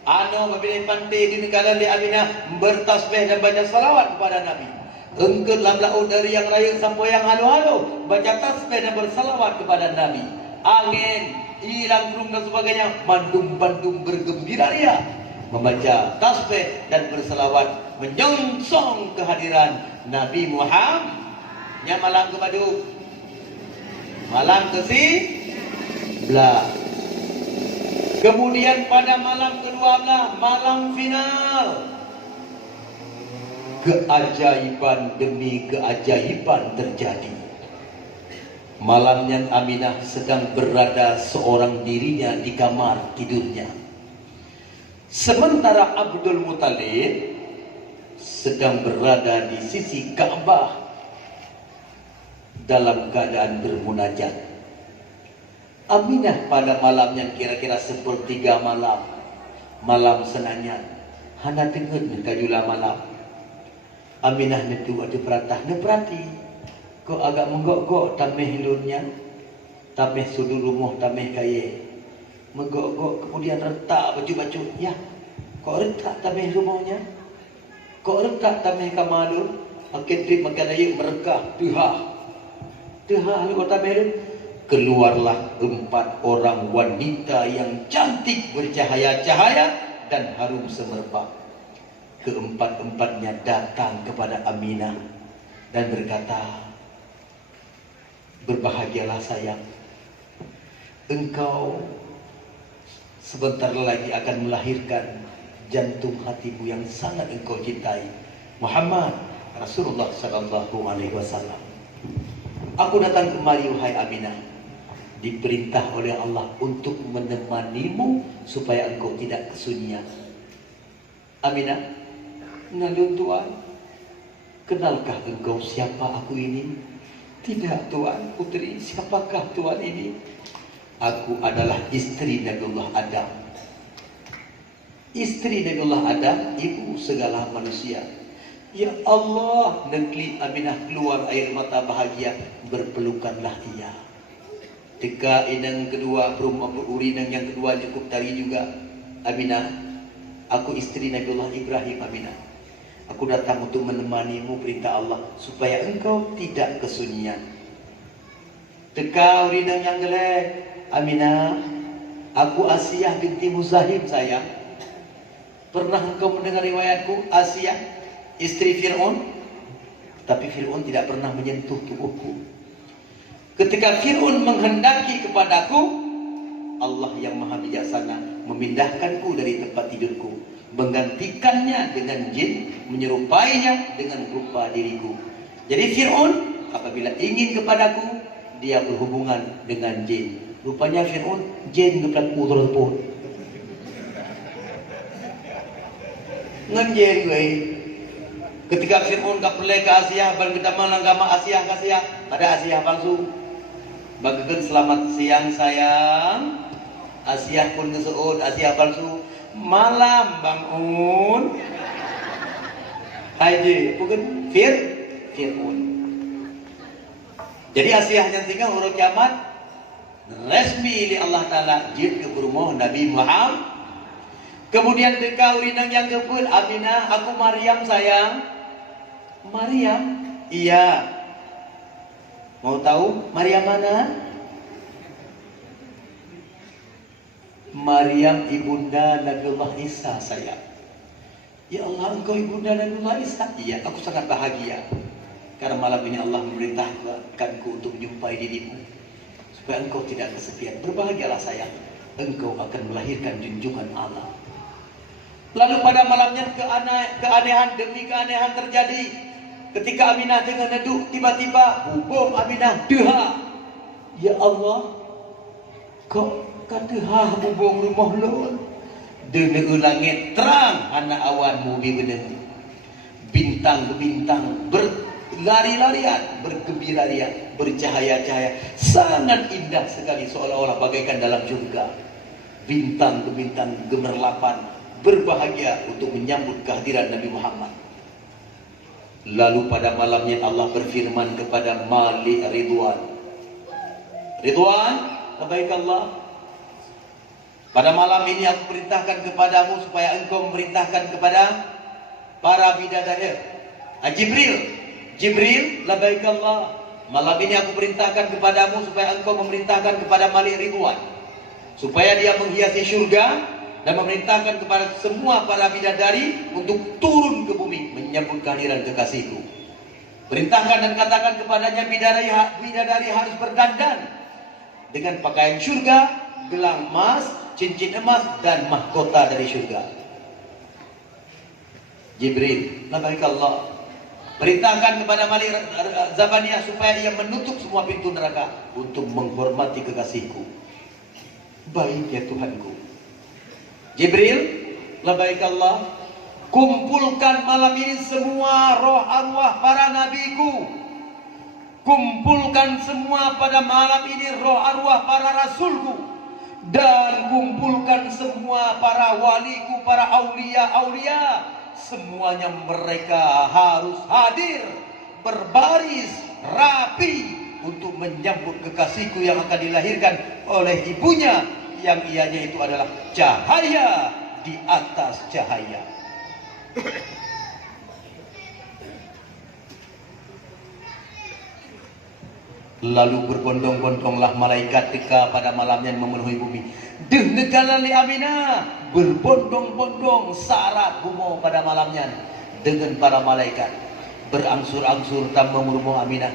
Ano mabili pantai di negara di Aminah bertasbih dan baca salawat kepada Nabi. Engkau dalam laut dari yang raya sampai yang halu-halu baca tasbih dan bersalawat kepada Nabi. Angin, hilang kurung dan sebagainya, bandung-bandung bergembira ria membaca tasbih dan bersalawat menyongsong kehadiran Nabi Muhammad. Nya malam ke Badung, malam ke-11. Kemudian pada malam ke-12, malam final, keajaiban demi keajaiban terjadi. Malamnya Aminah sedang berada seorang dirinya di kamar tidurnya. Sementara Abdul Muthalib sedang berada di sisi Ka'bah dalam keadaan bermunajat. Aminah pada malam yang kira-kira sepertiga malam, malam senanya, hana tengen kajula malam. Aminah netu ada peratah, neperati. Kau agak menggok-gok tameh hilurnya, tameh sudu rumah, tameh kaya. Menggok-gok kemudian retak baju-baju. Ya, kau retak tameh rumahnya, kau retak tameh kamalur. Makin trip makan ayat merekah, tuhah lu tameh. Keluarlah 4 orang wanita yang cantik bercahaya-cahaya dan harum semerbak. Keempat-empatnya datang kepada Aminah dan berkata, berbahagialah sayang, engkau sebentar lagi akan melahirkan jantung hatimu yang sangat engkau cintai, Muhammad Rasulullah sallallahu alaihi wasallam. Aku datang kemari wahai Aminah, diperintah oleh Allah untuk menemanimu supaya engkau tidak kesunyian. Aminah, nalun Tuan, kenalkah engkau siapa aku ini? Tidak Tuan, putri, siapakah Tuan ini? Aku adalah istri Nabiullah Adam. Istri Nabiullah Adam, ibu segala manusia. Ya Allah, negeri Aminah keluar air mata bahagia, berpelukanlah ia. Teka inang kedua, perumah urinang yang kedua cukup tari juga. Aminah, aku istri Nabiullah Ibrahim. Aminah, aku datang untuk menemanimu perintah Allah supaya engkau tidak kesunyian. Teka urinang yang gelek. Aminah, aku Asiyah binti Muzahim sayang. Pernah engkau mendengar riwayatku? Asiyah, istri Fir'aun. Tapi Fir'aun tidak pernah menyentuh tubuhku. Ketika Fir'aun menghendaki kepadaku, Allah yang maha bijaksana memindahkanku dari tempat tidurku, menggantikannya dengan jin, menyerupainya dengan rupa diriku. Jadi Fir'aun apabila ingin kepadaku, dia berhubungan dengan jin. Rupanya Fir'aun jin ngeplat putra pun. Nganjen gue. Ketika Fir'aun gak perlu ke Asia, ban kita malanggama Asia ke Asia, ada Asia palsu. Bagaimana selamat siang sayang. Asia pun keseut, Asia palsu. Malam Bang Un. Haji, bukan Fir'aun. Jadi Asia yang tinggal huruf kiamat resmi li Allah Ta'ala jib ke rumah Nabi Muhammad. Kemudian dekau rinang yang kebul, Aminah, aku Maryam sayang. Maryam? Iya. Mau tahu Maryam mana? Maryam ibunda Nabiullah Isa sayang. Ya Allah, engkau ibunda Nabiullah Isa? Iya, aku sangat bahagia. Karena malam ini Allah memerintahkanku untuk menjumpai dirimu supaya engkau tidak kesepian. Berbahagialah sayang, engkau akan melahirkan junjungan Allah. Lalu pada malamnya keanehan demi keanehan terjadi. Ketika Aminah tengah neduk, tiba-tiba bubung Aminah deha. Ya Allah, kok kadeha bubung rumah lon? Dene langit terang anak awan mubi bener. Bintang ke bintang berlari-larian, bergembira-larian, bercahaya-cahaya. Sangat indah sekali, seolah-olah bagaikan dalam surga. Bintang ke bintang gemerlapan, berbahagia untuk menyambut kehadiran Nabi Muhammad. Lalu pada malamnya Allah berfirman kepada Malik Ridwan. Ridwan, baik Allah. Pada malam ini aku perintahkan kepadamu supaya engkau memerintahkan kepada para bidadari. Jibril, labbaik Allah. Malam ini aku perintahkan kepadamu supaya engkau memerintahkan kepada Malik Ridwan supaya dia menghiasi surga dan memerintahkan kepada semua para bidadari untuk turun ke bumi menyambut kehadiran kekasihku. Perintahkan dan katakan kepadanya bidadari harus berdandan dengan pakaian surga, gelang emas, cincin emas dan mahkota dari surga. Jibril, labbaik Allah. Perintahkan kepada Malik Zabaniyah supaya ia menutup semua pintu neraka untuk menghormati kekasihku. Baik ya Tuhanku. Jibril, labbaik Allah. Kumpulkan malam ini semua roh arwah para nabiku. Kumpulkan semua pada malam ini roh arwah para rasulku. Dan kumpulkan semua para waliku, para aulia-aulia. Semuanya mereka harus hadir berbaris rapi untuk menyambut kekasihku yang akan dilahirkan oleh ibunya, yang ianya itu adalah cahaya di atas cahaya. Lalu berbondong-bondonglah malaikat deka pada malamnya memenuhi bumi. Deh negala li Aminah, berbondong-bondong syarat bumo pada malamnya dengan para malaikat berangsur-angsur tambah rumah Aminah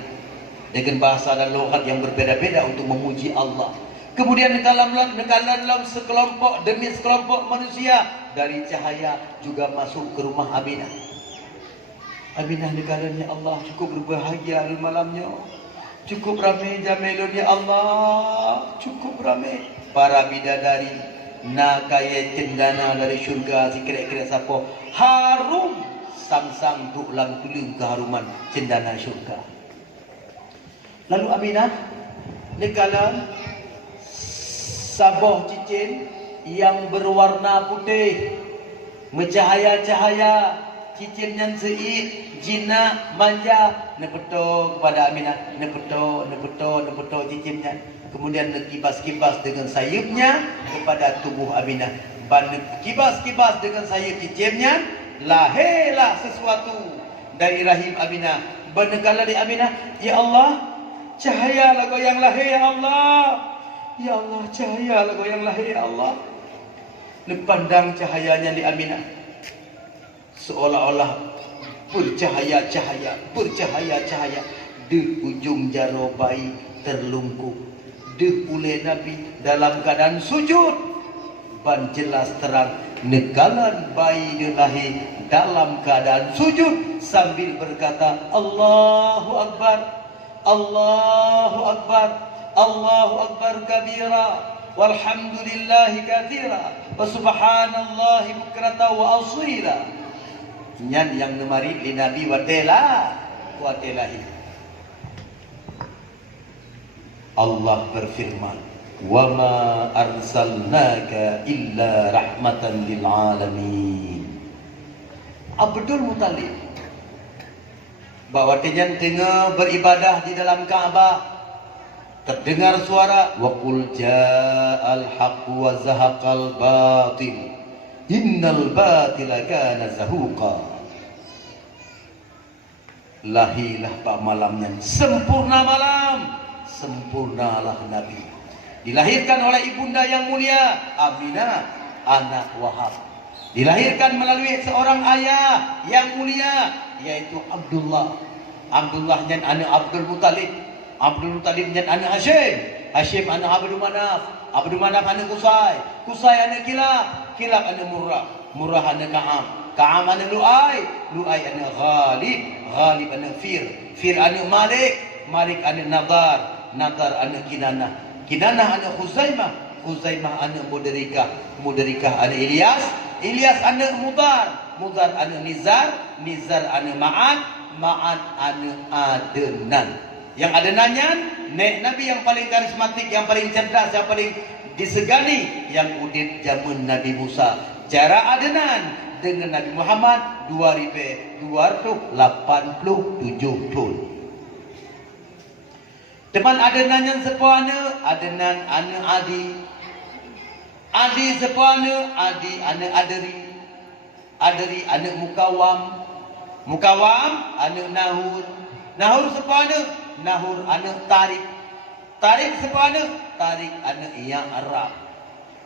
dengan bahasa dan logat yang berbeda-beda untuk memuji Allah. Kemudian nekalan sekelompok demi sekelompok manusia dari cahaya juga masuk ke rumah Aminah. Aminah nekalanya Allah cukup berbahagia di malamnya. Cukup ramai jamelun ya Allah, cukup ramai. Para bidadari nakaya cendana dari syurga si kira-kira sapo harum sang-sang tulang tuling keharuman cendana syurga. Lalu Aminah nekalan sabah cincin yang berwarna putih, mencahaya-cahaya, cincin yang seik, jinak, manja, nepeto kepada Aminah, nepeto cincinnya. Kemudian kipas-kipas dengan sayapnya kepada tubuh Aminah. Kipas-kipas dengan sayap cincinnya, lahirlah sesuatu dari rahim Aminah. Bernegala di Aminah, ya Allah, cahaya lagu yang lahir ya Allah. Ya Allah, cahaya lagu yang lahir ya Allah. Dipandang cahayanya di Aminah, seolah-olah bercahaya-cahaya di ujung jaro bayi terlungkup. Di oleh Nabi dalam keadaan sujud ban jelas terang nekalan bayi dilahir dalam keadaan sujud sambil berkata Allahu Akbar, Allahu Akbar, Allahu Akbar kabira, walhamdulillahi katsira, wa subhanallahi bukrata wa asila. Nyan yang nemari li Nabi watela watelahi. Allah berfirman, "Wa ma arsalnaka illa rahmatan lil alamin." Abdul Muthalib bahwa dia tengah beribadah di dalam Ka'bah, terdengar suara wa qul ja'al haqq wa zahaqal batil innal batila kana zahuqa. Lahilah pak malamnya sempurna malam, sempurnalah Nabi. Dilahirkan oleh ibunda yang mulia Aminah anak Wahab. Dilahirkan melalui seorang ayah yang mulia yaitu Abdullah. Abdullah nyan anak Abdul Muthalib. Abdul Muthalib nyan anak Hashim. Hashim anak Abdul Manaf. Abdul Manaf anak Qusay. Qusay anak Kilab. Kilab anak Murrah. Murrah anak Ka'am. Ka'am anak Lu'ay. Lu'ay anak Ghalib. Ghalib anak Fir. Fir anak Malik. Malik anak Nadar. Nadar anak Kinanah. Kinanah anak Khuzaimah. Khuzaimah anak Mudarikah. Mudarikah anak Ilyas. Ilyas anak Mudar. Mudar anak Nizar. Nizar anak Ma'an. Ma'an anak Adenan. Yang Adenannya nek Nabi yang paling karismatik, yang paling cerdas, yang paling disegani, yang udit zaman Nabi Musa. Jarak Adenan dengan Nabi Muhammad 2287 tahun. Teman Adenannya sepuana, Adenan anak Adi. Adi sepuana, Adi anak Aderi. Aderi anak Mukawam. Mukawam anak Nahur. Nahur sepuana, Nahur anak Tarik. Tarik sepuana, Tarik anak Yang Arab.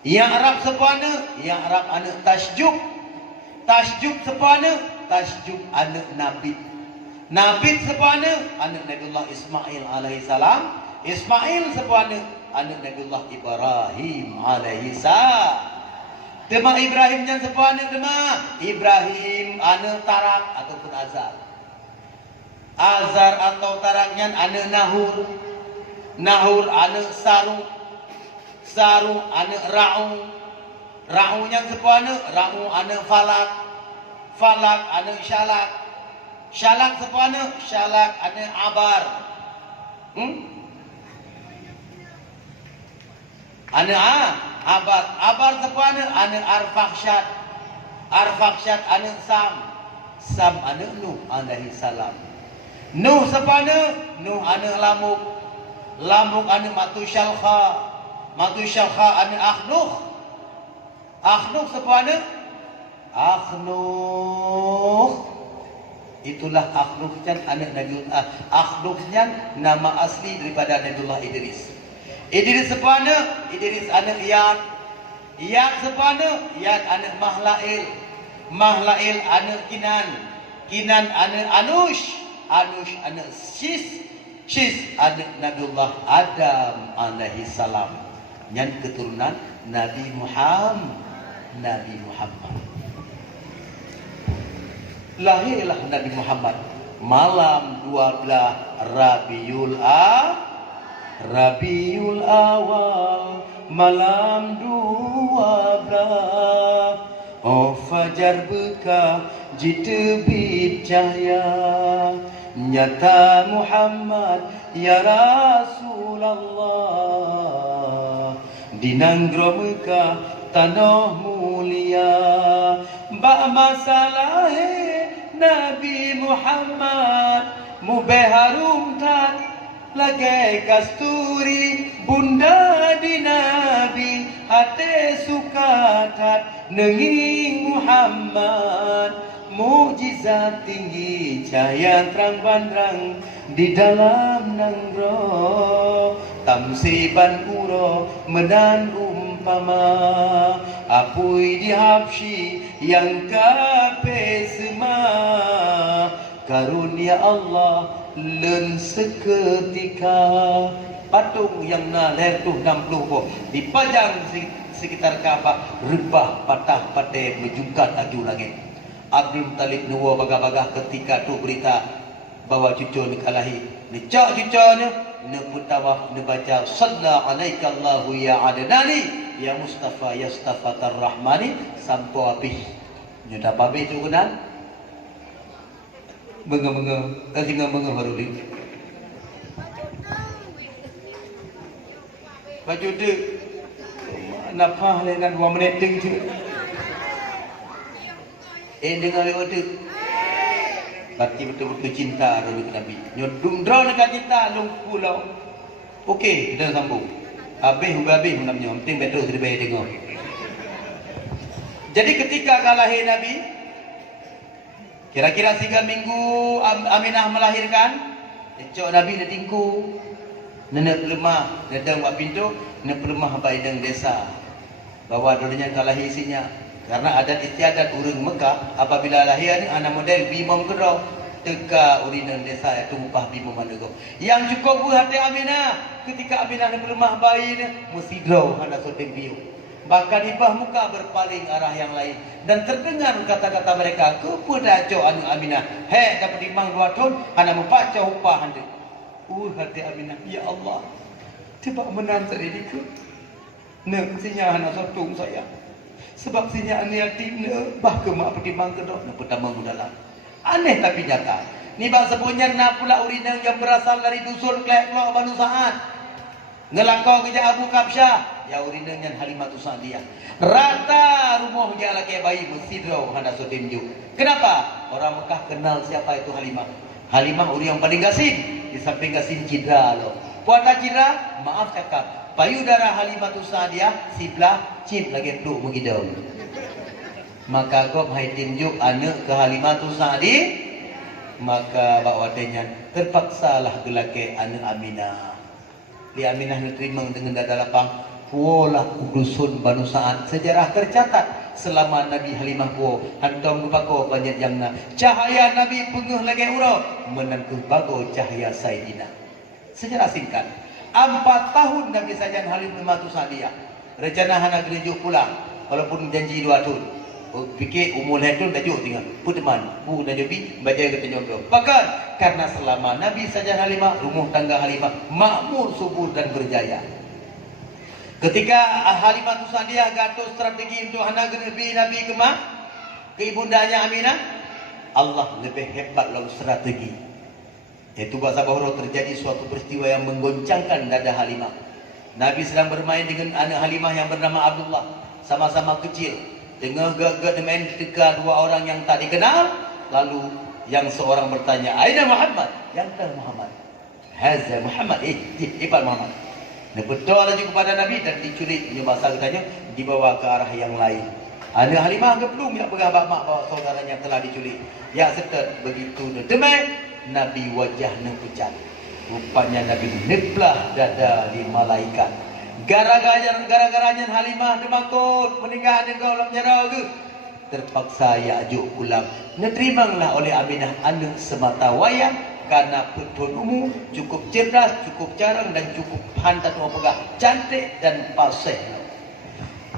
Yang Arab sepuana, Yang Arab anak Tasjuk. Tasjuk sepuana, Tasjuk anak Nabit. Nabit sepuana, anak Nabiullah Ismail alaihissalam. Ismail sepuana, anak Nabiullah Ibrahim alaihissalam. Tema Ibrahim yang sepuana tema Ibrahim anak Tarak ataupun Azar. Azar atau Taraknya anak Nahur. Nahur anak Saru. Saru anak Ra'u. Ra'u yang sepuana Ra'u anak Falak. Falak anak Syalak. Syalak sepuana Syalak anak Abar. Anak Abar. Abar sepuana anak Arfakhsyad. Arfakhsyad anak Sam. Sam anak Nuh alaihi salam. Nuh sepuana Nuh anak Lamuk. Lamuk anak Matusyalkha. Matusyalkha anak Akhnukh. Akhnukh sepuana Akhnukh. Itulah Akhnukh anak Nabiullah. Akhnukh nama asli daripada Nabiullah Idris. Idris sepuana Idris anak Iyad. Iyad sepuana Iyad anak Mahlail. Mahlail anak Kinan. Kinan anak Anush. Anush anak Sis. Sis anak Nabiullah Adam alaihi salam. Yang keturunan Nabi Muhammad. Nabi Muhammad. Lahirlah Nabi Muhammad malam 12 Rabiul Awal malam 12. Oh fajar beka jitebit cahaya nyata Muhammad ya Rasulullah di Nanggro Mekah tanah mulia ba masalah Nabi Muhammad mubeharum tan lagai kasturi bunda di Nabi hati sukatat nenging Muhammad mukjizat tinggi cahaya terang bandrang di dalam Nanggro tamsiban uro medan umpama apui di Habsyi yang kape sema karunia Allah len seketika patung yang naler tuh 60 dipajang sekitar Kaabah rebah patah patah menjungkat aju langit. Abdul Muttalib nuwa bagah-bagah ketika tu berita bahawa cucu ni kalahi. Ni cak cucunya ne putawaf ne baca sallallahu alaika Allahu ya adnani ya Mustafa ya Mustafatar Rahmani sampai habis. Nyudah babe tu kenal. Menga-menga, menga baru ni. Baju tu napah dengan 2 minit tu. Dengar lewat tu. Berarti betul-betul cinta dengan Nabi. Nyodung draw dekat kita long pulau. Okey, kita sambung. Habis namanya. Penting betul sudah bayar dengar. Jadi ketika kalahir Nabi, kira-kira 3 minggu Aminah melahirkan, ecok Nabi dia tingku. Nenek lemah, nedang buat pintu, nenek lemah baidang desa. Bawa dulunya kalahir isinya. Karena adat istiadat urang Mekah, apabila lahir ni anak model bimong kedau, teka urinan desa itu upah bimong mandago. Yang cukup hati Aminah, ketika Aminah nenek lemah bayi ni, mesti draw hendak soting biu. Bahkan ibah muka berpaling arah yang lain dan terdengar kata-kata mereka kepada Jo anu Aminah, hei dapat timang 2 tahun anak membaca upah hendak. Hati Aminah, ya Allah, tiba menan tadi ke nak sinya anak sotung saya sebab sinya anak yatim ne bah ke mak pertimbang ke dok nak pertama dalam aneh tapi nyata ni bang sepunya nak pula urinang yang berasal dari dusun Klek Klok Banu Sa'ad ngelakau kerja Abu Kabsyah ya urinang yang Halimatu Sa'diyah rata rumah dia lagi bayi mesti draw hendak sotim ju. Kenapa? Orang Mekah kenal siapa itu Halimah. Halimah orang yang paling gasin. Di samping gasin cidra loh. Puasa cidra, maaf cakap. Payudara Halimatu Sa'diyah siblah cip lagi peluk mengidau. Maka kau hai tinjuk anak ke Halimatu Sa'di, maka bawa denyan terpaksalah gelake anak Aminah. Li Aminah diterima dengan dada lapang. Puolah dusun Banu Sa'ad. Sejarah tercatat selama Nabi Halimah puo hantam bako banyak jamna cahaya Nabi penguh lagi uro menangkuh bago cahaya Sayyidina. Sejarah singkat 4 tahun Nabi sajan Halimah Sa'diyah rencana hana gereja pulang walaupun janji 2 tahun fikir umur itu dah tinggal puteman bu dan jobi baca kata jodoh bahkan karena selama Nabi sajan Halimah rumah tangga Halimah makmur subur dan berjaya. Ketika Halimah Sa'diyah gaduh strategi untuk anak Nabi kemah ke ibundanya Aminah, Allah lebih hebat lalu strategi. Itu bahasa bahwa terjadi suatu peristiwa yang menggoncangkan dada Halimah. Nabi sedang bermain dengan anak Halimah yang bernama Abdullah, sama-sama kecil. Tengah gagak main ketika 2 orang yang tak dikenal, lalu yang seorang bertanya, "Aina Muhammad?" Yang Muhammad. "Hazza Muhammad." Hebat Muhammad. Betul lagi kepada Nabi dan diculik punya bahasa katanya dibawa ke arah yang lain. Anak Halimah anggap belum yang berabak mak bawa saudaranya telah diculik. Ya setet begitu demai Nabi wajah nang pucat. Rupanya Nabi neblah dada di malaikat. Gara-garanya Halimah demakut meninggal dengan ulam jarau ke. Terpaksa ya ajuk pulang. Neterimalah oleh Aminah anak semata wayang. Karena betul umum, cukup cerdas, cukup jarang dan cukup hantar semua pegah, cantik dan pasih.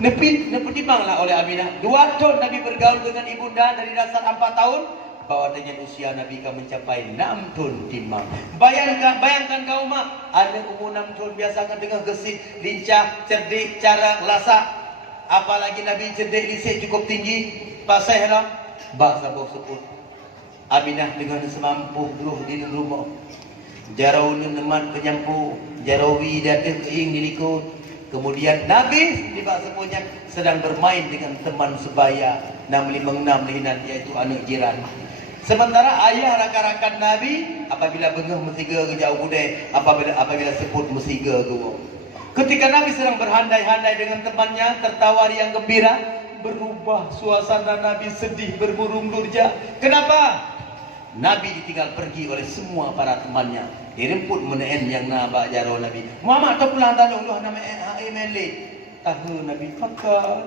Nepertimbanglah oleh Aminah 2 tahun Nabi bergaul dengan ibunda dari dasar 4 tahun bahwa dengan usia Nabi kan mencapai 6 tahun timbang. Bayangkan kau mak ada umur 6 tahun biasa kan dengan gesit, lincah, cerdik, cara lasak. Apalagi Nabi cerdik lisik cukup tinggi, pasih dah. Bak sabuk sebut. Aminah dengan semampu duduk di rumah. Jarau neman penyampu, jarawi datang keing dilikut. Kemudian Nabi tiba semuanya sedang bermain dengan teman sebaya 656 lihinan iaitu anak jiran. Sementara ayah rakan-rakan Nabi apabila bengah mesiga ke jauh budai, apabila sebut mesiga ke wong. Ketika Nabi sedang berhandai-handai dengan temannya, tertawa yang gembira, berubah suasana Nabi sedih bermurung durja. Kenapa? Nabi ditinggal pergi oleh semua para temannya. Diremput menean yang nabak jarau Nabi. Muhammad tak pulang tak dulu nama MLA. Tahu Nabi fakar.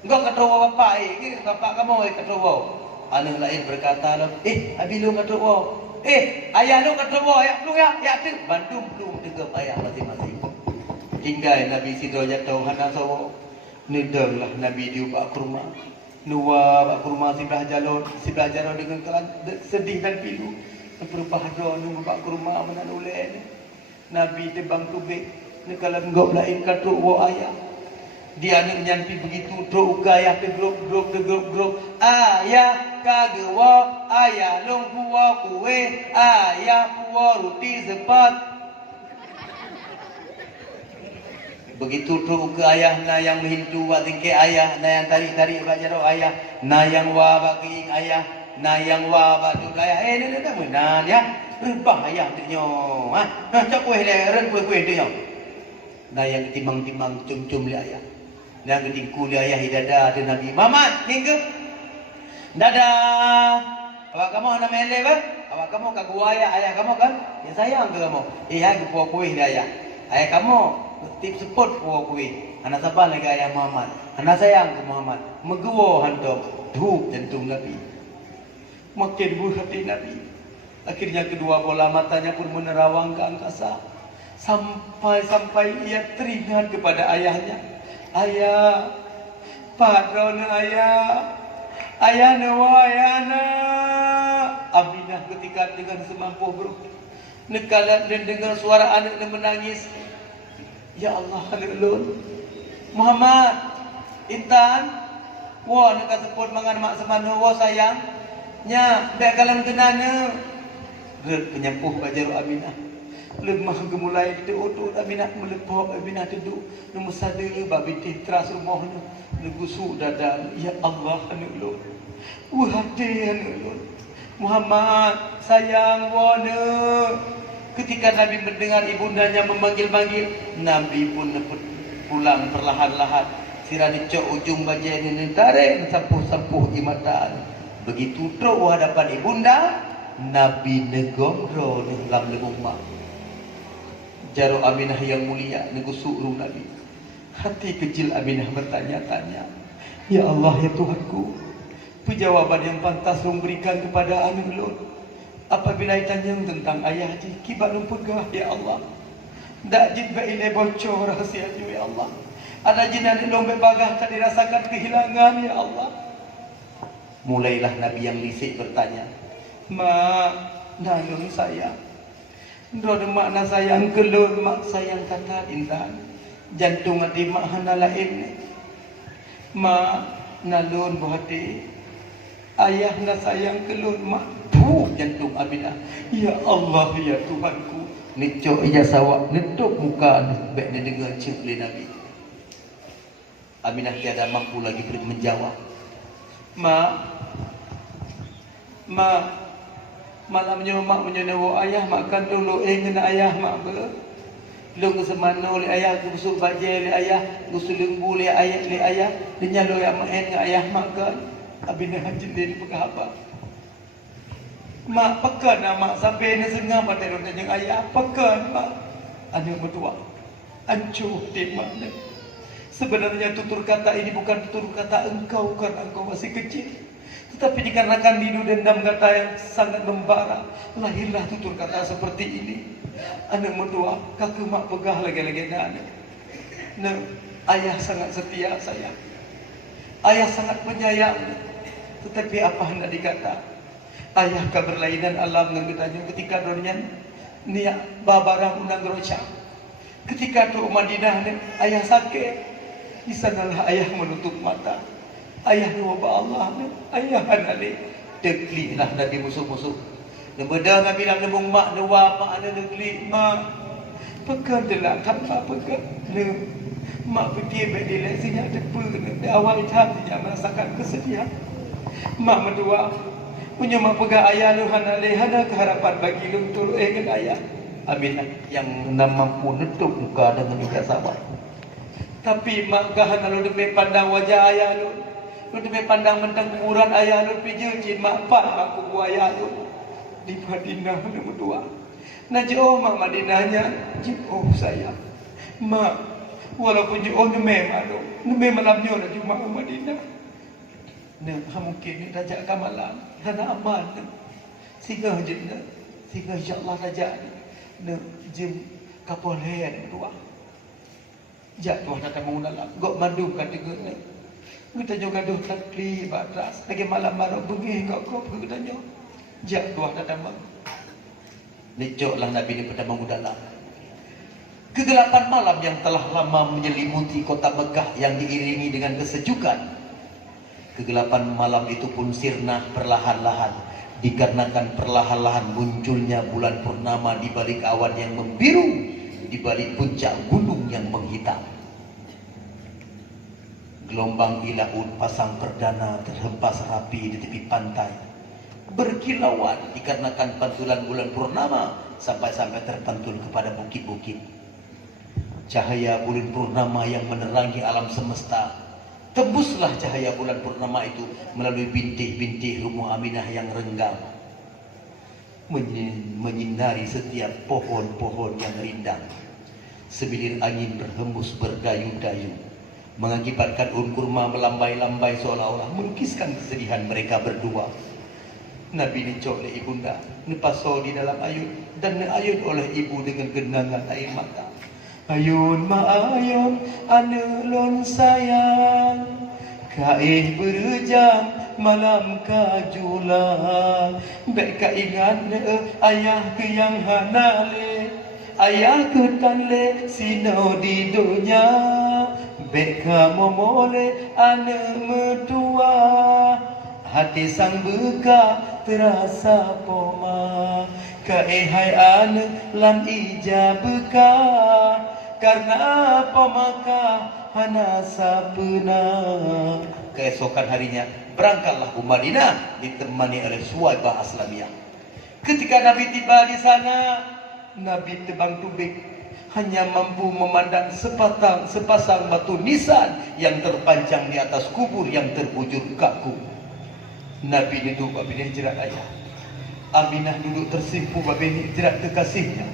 Engkau kata bapak bapak kamu kata bapak. Anak lain berkata lah, abi lu kata bapak. Ayah lu kata bapak, ya lu ya tu. Bandung belum tegap ayah masing-masing. Hingga Nabi Sidro jatuh hana sawo. Nedanglah Nabi dia buat kurma. Nuwa buat kurma sebelah jalur dengan sedih dan pilu. Berpahadon nunggu buat kurma mana nulen. Nabi tebang tubik. Nekala enggak lain kata wa ayah. Dia nak nyampi begitu drok gayah te grok. Ayah kagewa, ayah long puwa kue, ayah puwa roti sepat. Begitu drok ke ayah na yang menghindu wa tingke ayah, na yang tarik-tarik bajaro ayah, na yang wa bagi ayah, na yang wa badu ayah. Ni dah menan ya. Rempah ayah tu nyo. Cak kuih le, ren kuih tu nyo. Na yang timang-timang cum-cum le ayah. Yang ketingku dia ayah dada ada Nabi Muhammad hingga dada awak kamu nak mele ber awak kamu kat gua ayah kamu kan yang sayang ke kamu ayah ke puak kuih dia ayah kamu tip support puak kuih anak sabar lagi ayah Muhammad anak sayang ke Muhammad meguo hantam dhub jantung Nabi makin buh hati Nabi akhirnya kedua bola matanya pun menerawang ke angkasa sampai ia teringat kepada ayahnya. Ayah, padron ayah nawa ayah na. Aminah ketika dengan semampu bro. Nekala dan dengar suara anak yang menangis. Ya Allah, anak lun. Muhammad, Intan, wah nak seput mangan mak semana, wah sayang. Nya, dak kalan kenana. Red penyempuh bajaru Aminah. Lemah gemulai teodo Aminah melepok Aminah tedu nombor sada babi teras rumahnya negusu dadan ya Allah anulun wahati anulun Muhammad sayang wana ketika Nabi mendengar ibundanya memanggil-manggil Nabi pun pulang perlahan-lahan sirah dicok ujung bajai ini tarik sampuh-sampuh imatan begitu teruk hadapan ibunda Nabi negomro dalam lebung mak Jaro Aminah yang mulia negusuk ruh Nabi. Hati kecil Aminah bertanya-tanya. Ya Allah ya Tuhanku. Jawaban yang pantas Rum berikan kepada anak Lord. Apabila tanya tentang ayah ji, kibat Rum pegah ya Allah. Dak jid ba ini bocor rahsia ya Allah. Ada jinan Rum bagah tak dirasakan kehilangan ya Allah. Mulailah Nabi yang lisik bertanya. Ma, nanun sayang. Doa makna sayang kelun mak sayang kata Intan jantung hati mak hana lain mak nalun buhati ayah na sayang kelun mak bu jantung Aminah ya Allah ya Tuhanku nicok ia sawak netuk muka baik ni dengar cik oleh Nabi Aminah tiada mampu lagi menjawab mak malamnya mak menyewa ayah makan dulu ngena ayah mak ber lu ke semana oleh ayah gusuk bajai oleh ayah gusuk lembu oleh ayah dia lu yang main dengan ayah makan abina hajin dia pekah apa mak pekan mak sampai ni sengah pada lu tanya ayah pekan mak anak berdua ancur dia mak sebenarnya tutur kata ini bukan tutur kata engkau karena engkau masih kecil tetapi dikarenakan rindu dendam kata yang sangat membara, lahirlah tutur kata seperti ini. Anak berdua, kakak mak pegah lagi-lagi anak. Nah, ayah sangat setia saya. Ayah sangat penyayang. Tetapi apa hendak dikata? Ayah keberlainan alam dengan ketika dunia niat babarang undang roca. Ketika tu Madinah ayah sakit, di sanalah ayah menutup mata. Ayah nuwa Allah ni, ayah anali dekli lah Nabi musuh-musuh. Nebeda Nabi dalam nebung mak nuwa mak ana dekli mak. Pekan delah tanpa pekan. Ne mak peti bedile sinya depu ne awal hatinya merasakan kesedihan. Mak mendua punya mak pegang ayah lu anali hana keharapan bagi lu tur dengan ayah. Aminah yang mampu nutup muka dengan juga sabar. Tapi mak gahan lu demi pandang wajah ayah lu. Lu demi pandang mentang kuburan ayah lu pijil jin mak pat mak kubur ayah lu di Madinah nombor 2. Nah jauh mak Madinahnya jauh saya. Mak walaupun jauh demi malu, demi malamnya dah cuma Madinah. Nah mungkin ni raja kamalan dan aman. Sehingga jin sehingga insyaallah raja nah jim kapoleh nombor 2. Jatuh datang mengunalah. Gok madu kata gue. Kita juga gaduh takli batas. Lagi malam marok bengi kok kita nyo. Jatuh datang bang. Lecoklah Nabi ini pada mengudalah. Kegelapan malam yang telah lama menyelimuti kota Mekah yang diiringi dengan kesejukan. Kegelapan malam itu pun sirna perlahan-lahan. Dikarenakan perlahan-lahan munculnya bulan purnama di balik awan yang membiru, di balik puncak gunung yang menghitam. Gelombang ilaun pasang perdana terhempas rapi di tepi pantai, berkilauan dikarenakan pantulan bulan purnama sampai-sampai terpantul kepada bukit-bukit. Cahaya bulan purnama yang menerangi alam semesta, tembuslah cahaya bulan purnama itu melalui bintih-bintih rumah Aminah yang renggang, menyinari setiap pohon-pohon yang rindang. Sebilir angin berhembus berdayu-dayu, mengakibatkan daun kurma melambai-lambai seolah-olah melukiskan kesedihan mereka berdua. Nabi dicok oleh ibunda, nepaso di dalam ayun, dan neayun oleh ibu dengan genangan air mata. Ayun ma ayun anelon sayang, kaih berjam malam kajulang. Bek ka ingat ayah ke yang hanale, ayah ke tanle sino di dunia. Bek ka momole ane mertua, hati sang buka terasa poma. Kaih hai ane lan ija buka, karena pemaka hana sapena. Keesokan harinya berangkatlah ke Madinah ditemani oleh Suwaibah Aslamiyah. Ketika Nabi tiba di sana, Nabi tebang tubik hanya mampu memandang sepasang batu nisan yang terpancang di atas kubur yang terbujur kaku. Nabi duduk babini jerat ayah. Aminah duduk tersimpu babini jerat kekasihnya.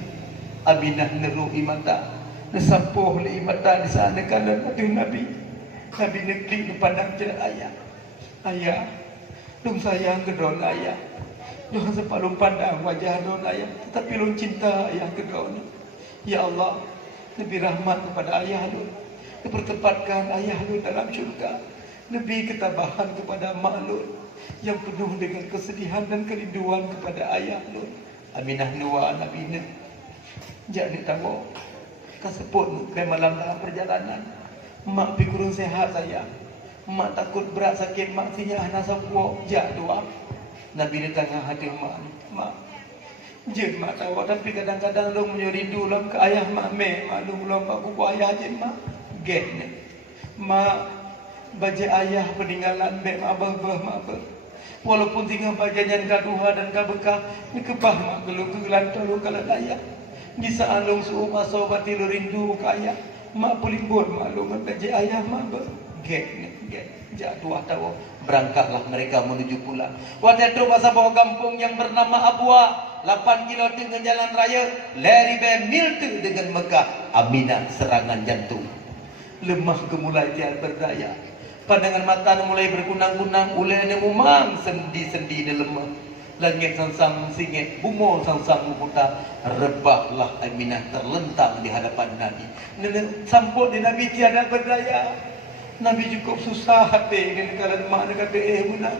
Aminah nerui mata, nesampuh oleh mata di sana kanan hati Nabi. Nabi neklik pandang jerat ayah. Ayah, dong sayang ke don ayah. Jangan sepalung pandang wajah don ayah, tetapi long cinta ayah ke don. Ya Allah, lebih rahmat kepada ayah lu, dipertempatkan ayah lu dalam syurga. Lebih ketabahan kepada mak lu yang penuh dengan kesedihan dan kerinduan kepada ayah lu. Aminah nuwa Nabi ne. Jadi tahu kasepun ke malam dalam perjalanan. Mak pi kurang sehat saya. Mak takut berat sakit, mak sinya nasa puak jadua. Nabi di tengah hati mak. Jen mak tahu, tapi kadang-kadang lu menyerindu lam ke ayah mak me, mak lu lam mak buku ayah jen mak. Get ne. Mak baca ayah peninggalan be mak abah mak abah. Walaupun tinggal bagian kaduha dan kabekah, ni kebah mak gelung kegelantar lu kalau ayah. Di saat lu suhu masa bati lu rindu ke ayah, mak pelimbun mak lu baca ayah mak abah. Get ne, get. Jatuh tahu. Berangkatlah mereka menuju pulang. Waktu itu masa bawa kampung yang bernama Abwa, 8 kilo dengan jalan raya, lari mil tu dengan Mekah. Aminah serangan jantung, lemah gemulai tiada berdaya. Pandangan mata mulai berkunang-kunang, ulahnya memang sendi-sendi dan lemah. Langit sangsang singit, bumo sangsang muputa. Rebahlah Aminah terlentang di hadapan Nabi. Samput di Nabi tiada berdaya. Nabi cukup susah hati dengan kalau mak nak kata bunda,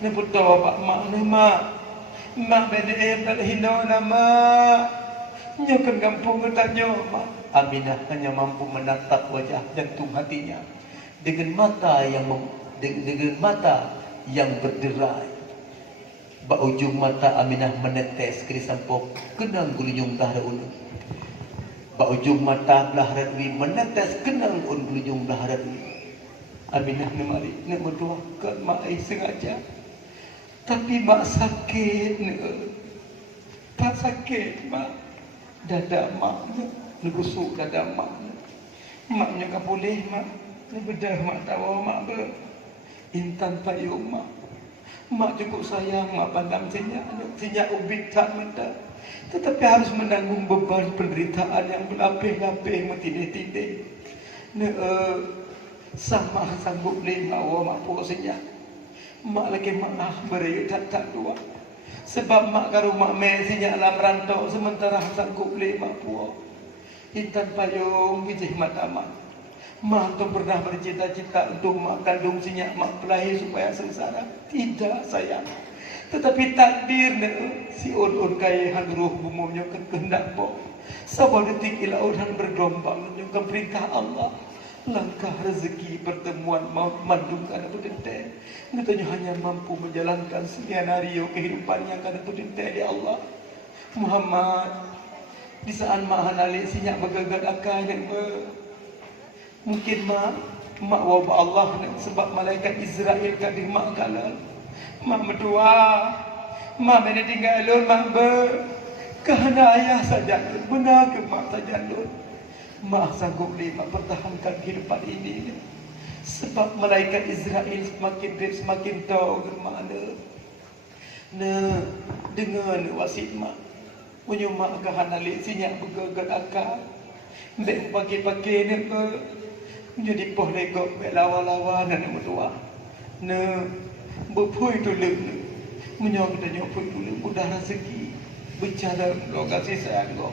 ni putar pak mak ni mak beda tak hina nama, nyokan kampung bertanya mak. Aminah hanya mampu menatap wajah jantung hatinya dengan mata yang berderai. Ba ujung mata Aminah menetes ke sampok kenang gulunjung dah ulu. Ba ujung mata belah radwi menetes kenang gulunjung belah radwi. Aminah nemari nak berdoakan mak sengaja, tapi mak sakit ni, tak sakit mak, dada maknya nebusuk dada maknya, maknya tak boleh mak, ni bedah mak tahu mak ber, intan payung mak cukup sayang mak pandang sinyak ubik tak minta, tetapi harus menanggung beban penderitaan yang berlapis-lapis mentindih-tindih. Sama sanggup lima mak puak senyap. Mak lagi maaf beri tak dua. Sebab mak karo mak me senyap dalam rantau sementara sanggup lima puak. Intan payung bijih mata mak. Mak tu pernah bercita-cita untuk mak kandung sinyak mak pelahir supaya sengsara. Tidak sayang. Tetapi takdir si un kaya hanruh bumunya kan kehendak po. Sabar detik ila un bergelombang menyukai perintah Allah. Langkah rezeki pertemuan mandung kana pedente. Ngetanya hanya mampu menjalankan skenario kehidupan yang kana pedente di Allah. Muhammad di saat mak hanali sinyak begagat akal dan mungkin mak wabah Allah sebab malaikat Israel kadir mak kalah. Mak berdua, mak mana tinggal alun mak kerana ayah saja benar ke mak saja alun. Mak sanggup mak pertahankan kehidupan ini. Sebab malaikat Israel semakin tahu bermakna. Dengan wasit mak, punya mak kehanali sinyak begagat akal. Mbak pakai-pakai ni jadi poh legok lawa-lawa dan berdua. Berpui tulung menyong kita nyopui tulung udah rezeki bercara lokasi sayang go.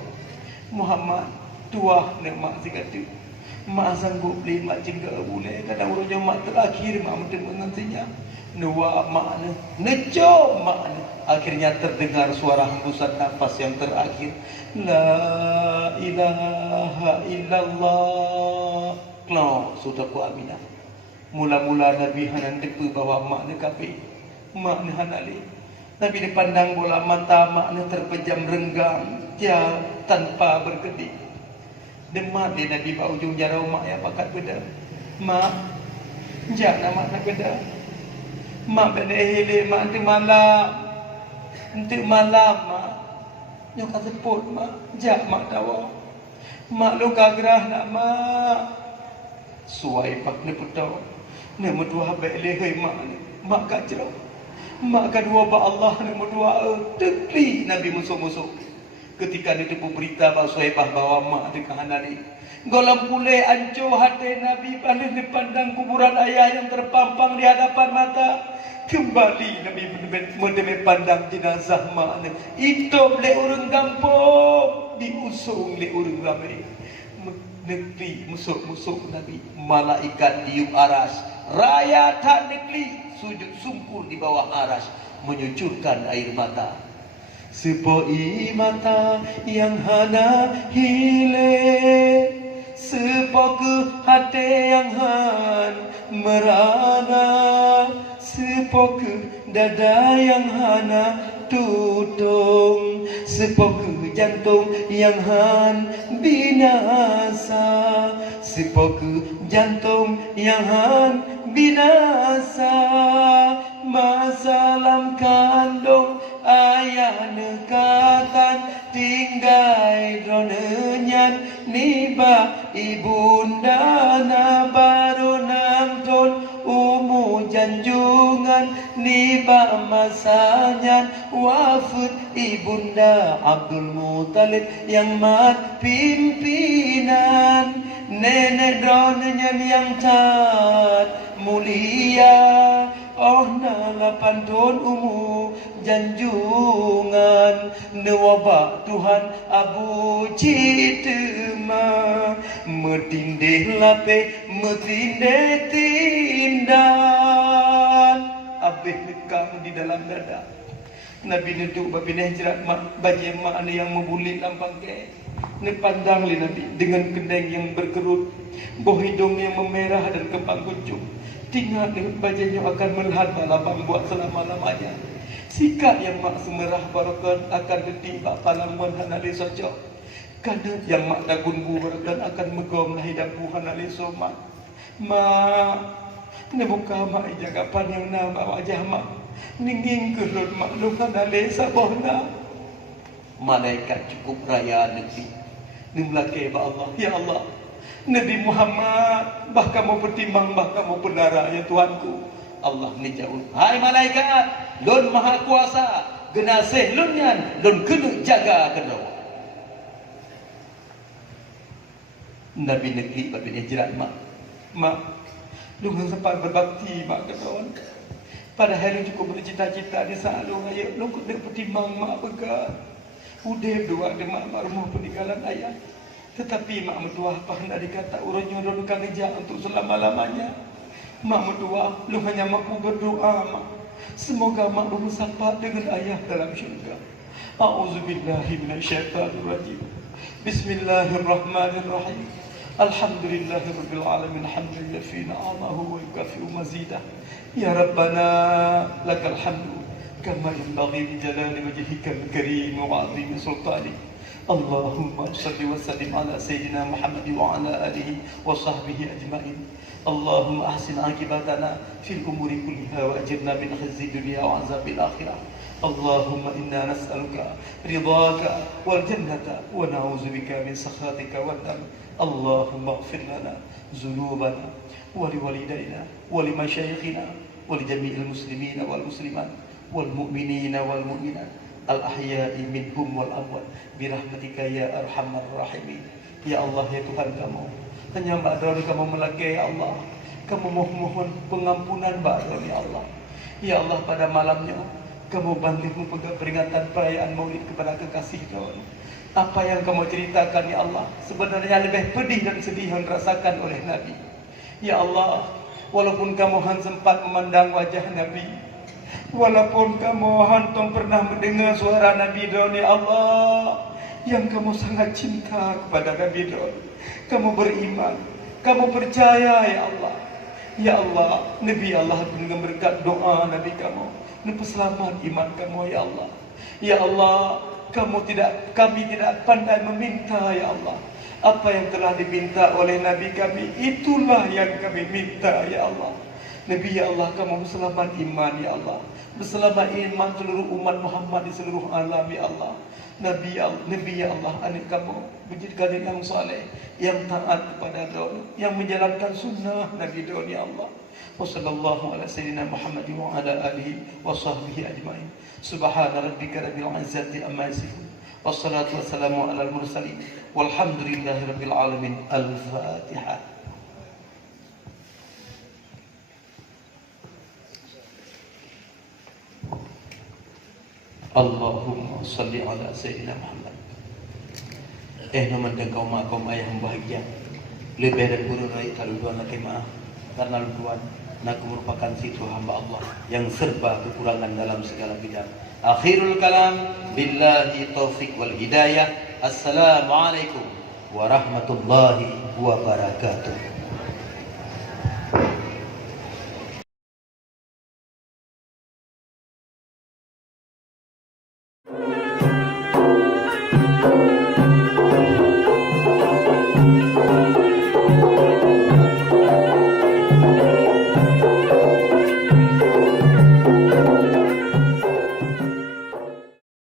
Muhammad tuah mak sikatu. Mak sanggup beli mak jengga boleh kadang urutnya mak terakhir mak mesti mengantinya. Nuwa mak nejo mak akhirnya terdengar suara hembusan nafas yang terakhir. La ilaha illallah. Klau sudah ku aminah. Mula-mula Nabi hanan depu bahawa makna kafe, makna hanali. Nabi dipandang bola mata makna terpejam renggang, jauh tanpa berkedip. Demak dia Nabi bawa ujung jarau mak yang pakat beda. Mak, jangan mak nak beda. Mak benda hilir mak nanti malam mak. Nyok sebut mak, jak mak tahu. Mak luka gerah nak mak. Suai pak ni putau. Ni mudua baik lehai mak ni. Mak kacau. Mak kedua ba Allah ni mudua tekli Nabi musuh-musuh. Ketika dia tepu berita bahawa Suhaibah bawa mak di kahanani. Golam pulih ancur hati Nabi paling dipandang kuburan ayah yang terpampang di hadapan mata. Kembali Nabi mendemek pandang jenazah mak ni. Hidup le orang kampung. Diusung le orang ramai. Negeri musuh-musuh Nabi. Malaikat diuk aras. Rakyat negeri sujud sungkur di bawah aras. Menyucurkan air mata. Sepoi mata yang hana hilang. Sepok hati yang han merana. Sepok dada yang hana tutung. Sepok jantung yang han binasa. Sepok jantung yang han binasa. Masalam kandung ayah nekatan tinggai dronenyan niba ibunda na baru 6 tahun umur janjungan niba masanya wafat ibunda Abdul Muttalib yang mat pimpinan nenek dronenyan yang tat mulia. Oh na 8 tahun umur janjungan newabak Tuhan Abu Citma metindih lape metindih tindan abih lekang di dalam dada. Nabi duduk babi hijrat mak bagi mak yang membulit lampang ke. Ni pandang li Nabi dengan kendeng yang berkerut, boh hidung yang memerah dan kepang kucing. Tinggal dengan bajunya akan melihat balapang buat selama-lamanya. Sikap yang mak semerah barakan akan detik bak palamuan hanali socok. Kadang yang mak tagunbu barakan akan megom lah hidup hanali somak. Mak, ni buka mak jagapan yang nama wajah mak. Ningging kerut mak lu hanali sabahna. Malaikat cukup raya negeri. Ni melaki ba Allah. Ya Allah. Nabi Muhammad bahkan mau pertimbang bahkan mau penara ya Tuhanku. Allah ni jauh. Hai malaikat, lun maha kuasa, genasih lunyan, lun kena jaga kedua. Nabi negeri babi hijrat mak. Mak, lu kan sempat berbakti mak kedua. Padahal lu cukup bercita-cita di saat lu raya, lu kena pertimbang mak begat. Udah dua demak mak rumah peninggalan ayah. Tetapi mak mentua apa hendak dikata urang nyodoh kan kerja untuk selama-lamanya. Mak mentua, lu hanya mampu berdoa mak. Semoga mak bersama dengan ayah dalam syurga. A'udzubillahi minasyaitonirrajim. Bismillahirrahmanirrahim. Alhamdulillahirabbil alamin hamdan yafi ni'amahu wa yukafi'u mazidah. Ya Rabbana lakal hamdu kama yanbaghi li jalali wajhikal karim wa 'azimi sultanik. Allahumma shalli wa sallim ala sayyidina Muhammad wa ala alihi wa sahbihi ajma'in. Allahumma ahsin 'aqibatana fil umuri kulliha wa ajirna min khizyi dunya wa 'azabil akhirah. Allahumma inna nas'aluka ridhaka wal jannata wa na'udzubika min sakhatika wan nar. Allahumma ighfir lana dzunubana wa liwalidayna wa limasyayikhina wa lijami'il muslimina wal muslimat wal mu'minina wal mu'minat al ahya'i minhum wal amwat birahmatika ya arhamar rahimin. Ya Allah, ya Tuhan kamu, hanya ba'dani kamu melaki ya Allah. Kamu mohon pengampunan ba'dani ya Allah. Ya Allah, pada malamnya kamu bantu peringatan perayaan Maulid kepada kekasih kamu. Apa yang kamu ceritakan ya Allah sebenarnya lebih pedih dan sedih yang dirasakan oleh Nabi. Ya Allah, walaupun kamu sempat memandang wajah Nabi, walaupun kamu hantam pernah mendengar suara Nabi Daud ya Allah, yang kamu sangat cinta kepada Nabi Daud, kamu beriman, kamu percaya ya Allah. Ya Allah, Nabi Allah dengan berkat doa Nabi kamu, selamat iman kamu ya Allah. Ya Allah, kami tidak pandai meminta ya Allah. Apa yang telah diminta oleh Nabi kami, itulah yang kami minta ya Allah. Nabi ya Allah, kamu berselamat iman ya Allah, berselamat iman seluruh umat Muhammad di seluruh alam ya Allah. Nabi ya Allah, anak kamu menjadi yang saleh, yang taat kepada Daud, yang menjalankan sunnah Nabi Daud ya Allah. Wassallallahu ala sayyidina Muhammad wa ala alihi wa sahbihi ajma'in. Subhana rabbika rabbil izzati amma yasifun. Wassalatu wassalamu ala al-mursalin. Walhamdulillahi rabbil alamin. Al-Fatihah. Allahumma salli ala sayyidina Muhammad. Naman dan kaum ayah yang bahagia, lebih dari guru rai kalau dua nak maaf karena lutuan nak merupakan situ hamba Allah yang serba kekurangan dalam segala bidang. Akhirul kalam billahi taufik wal hidayah. Assalamualaikum warahmatullahi wabarakatuh.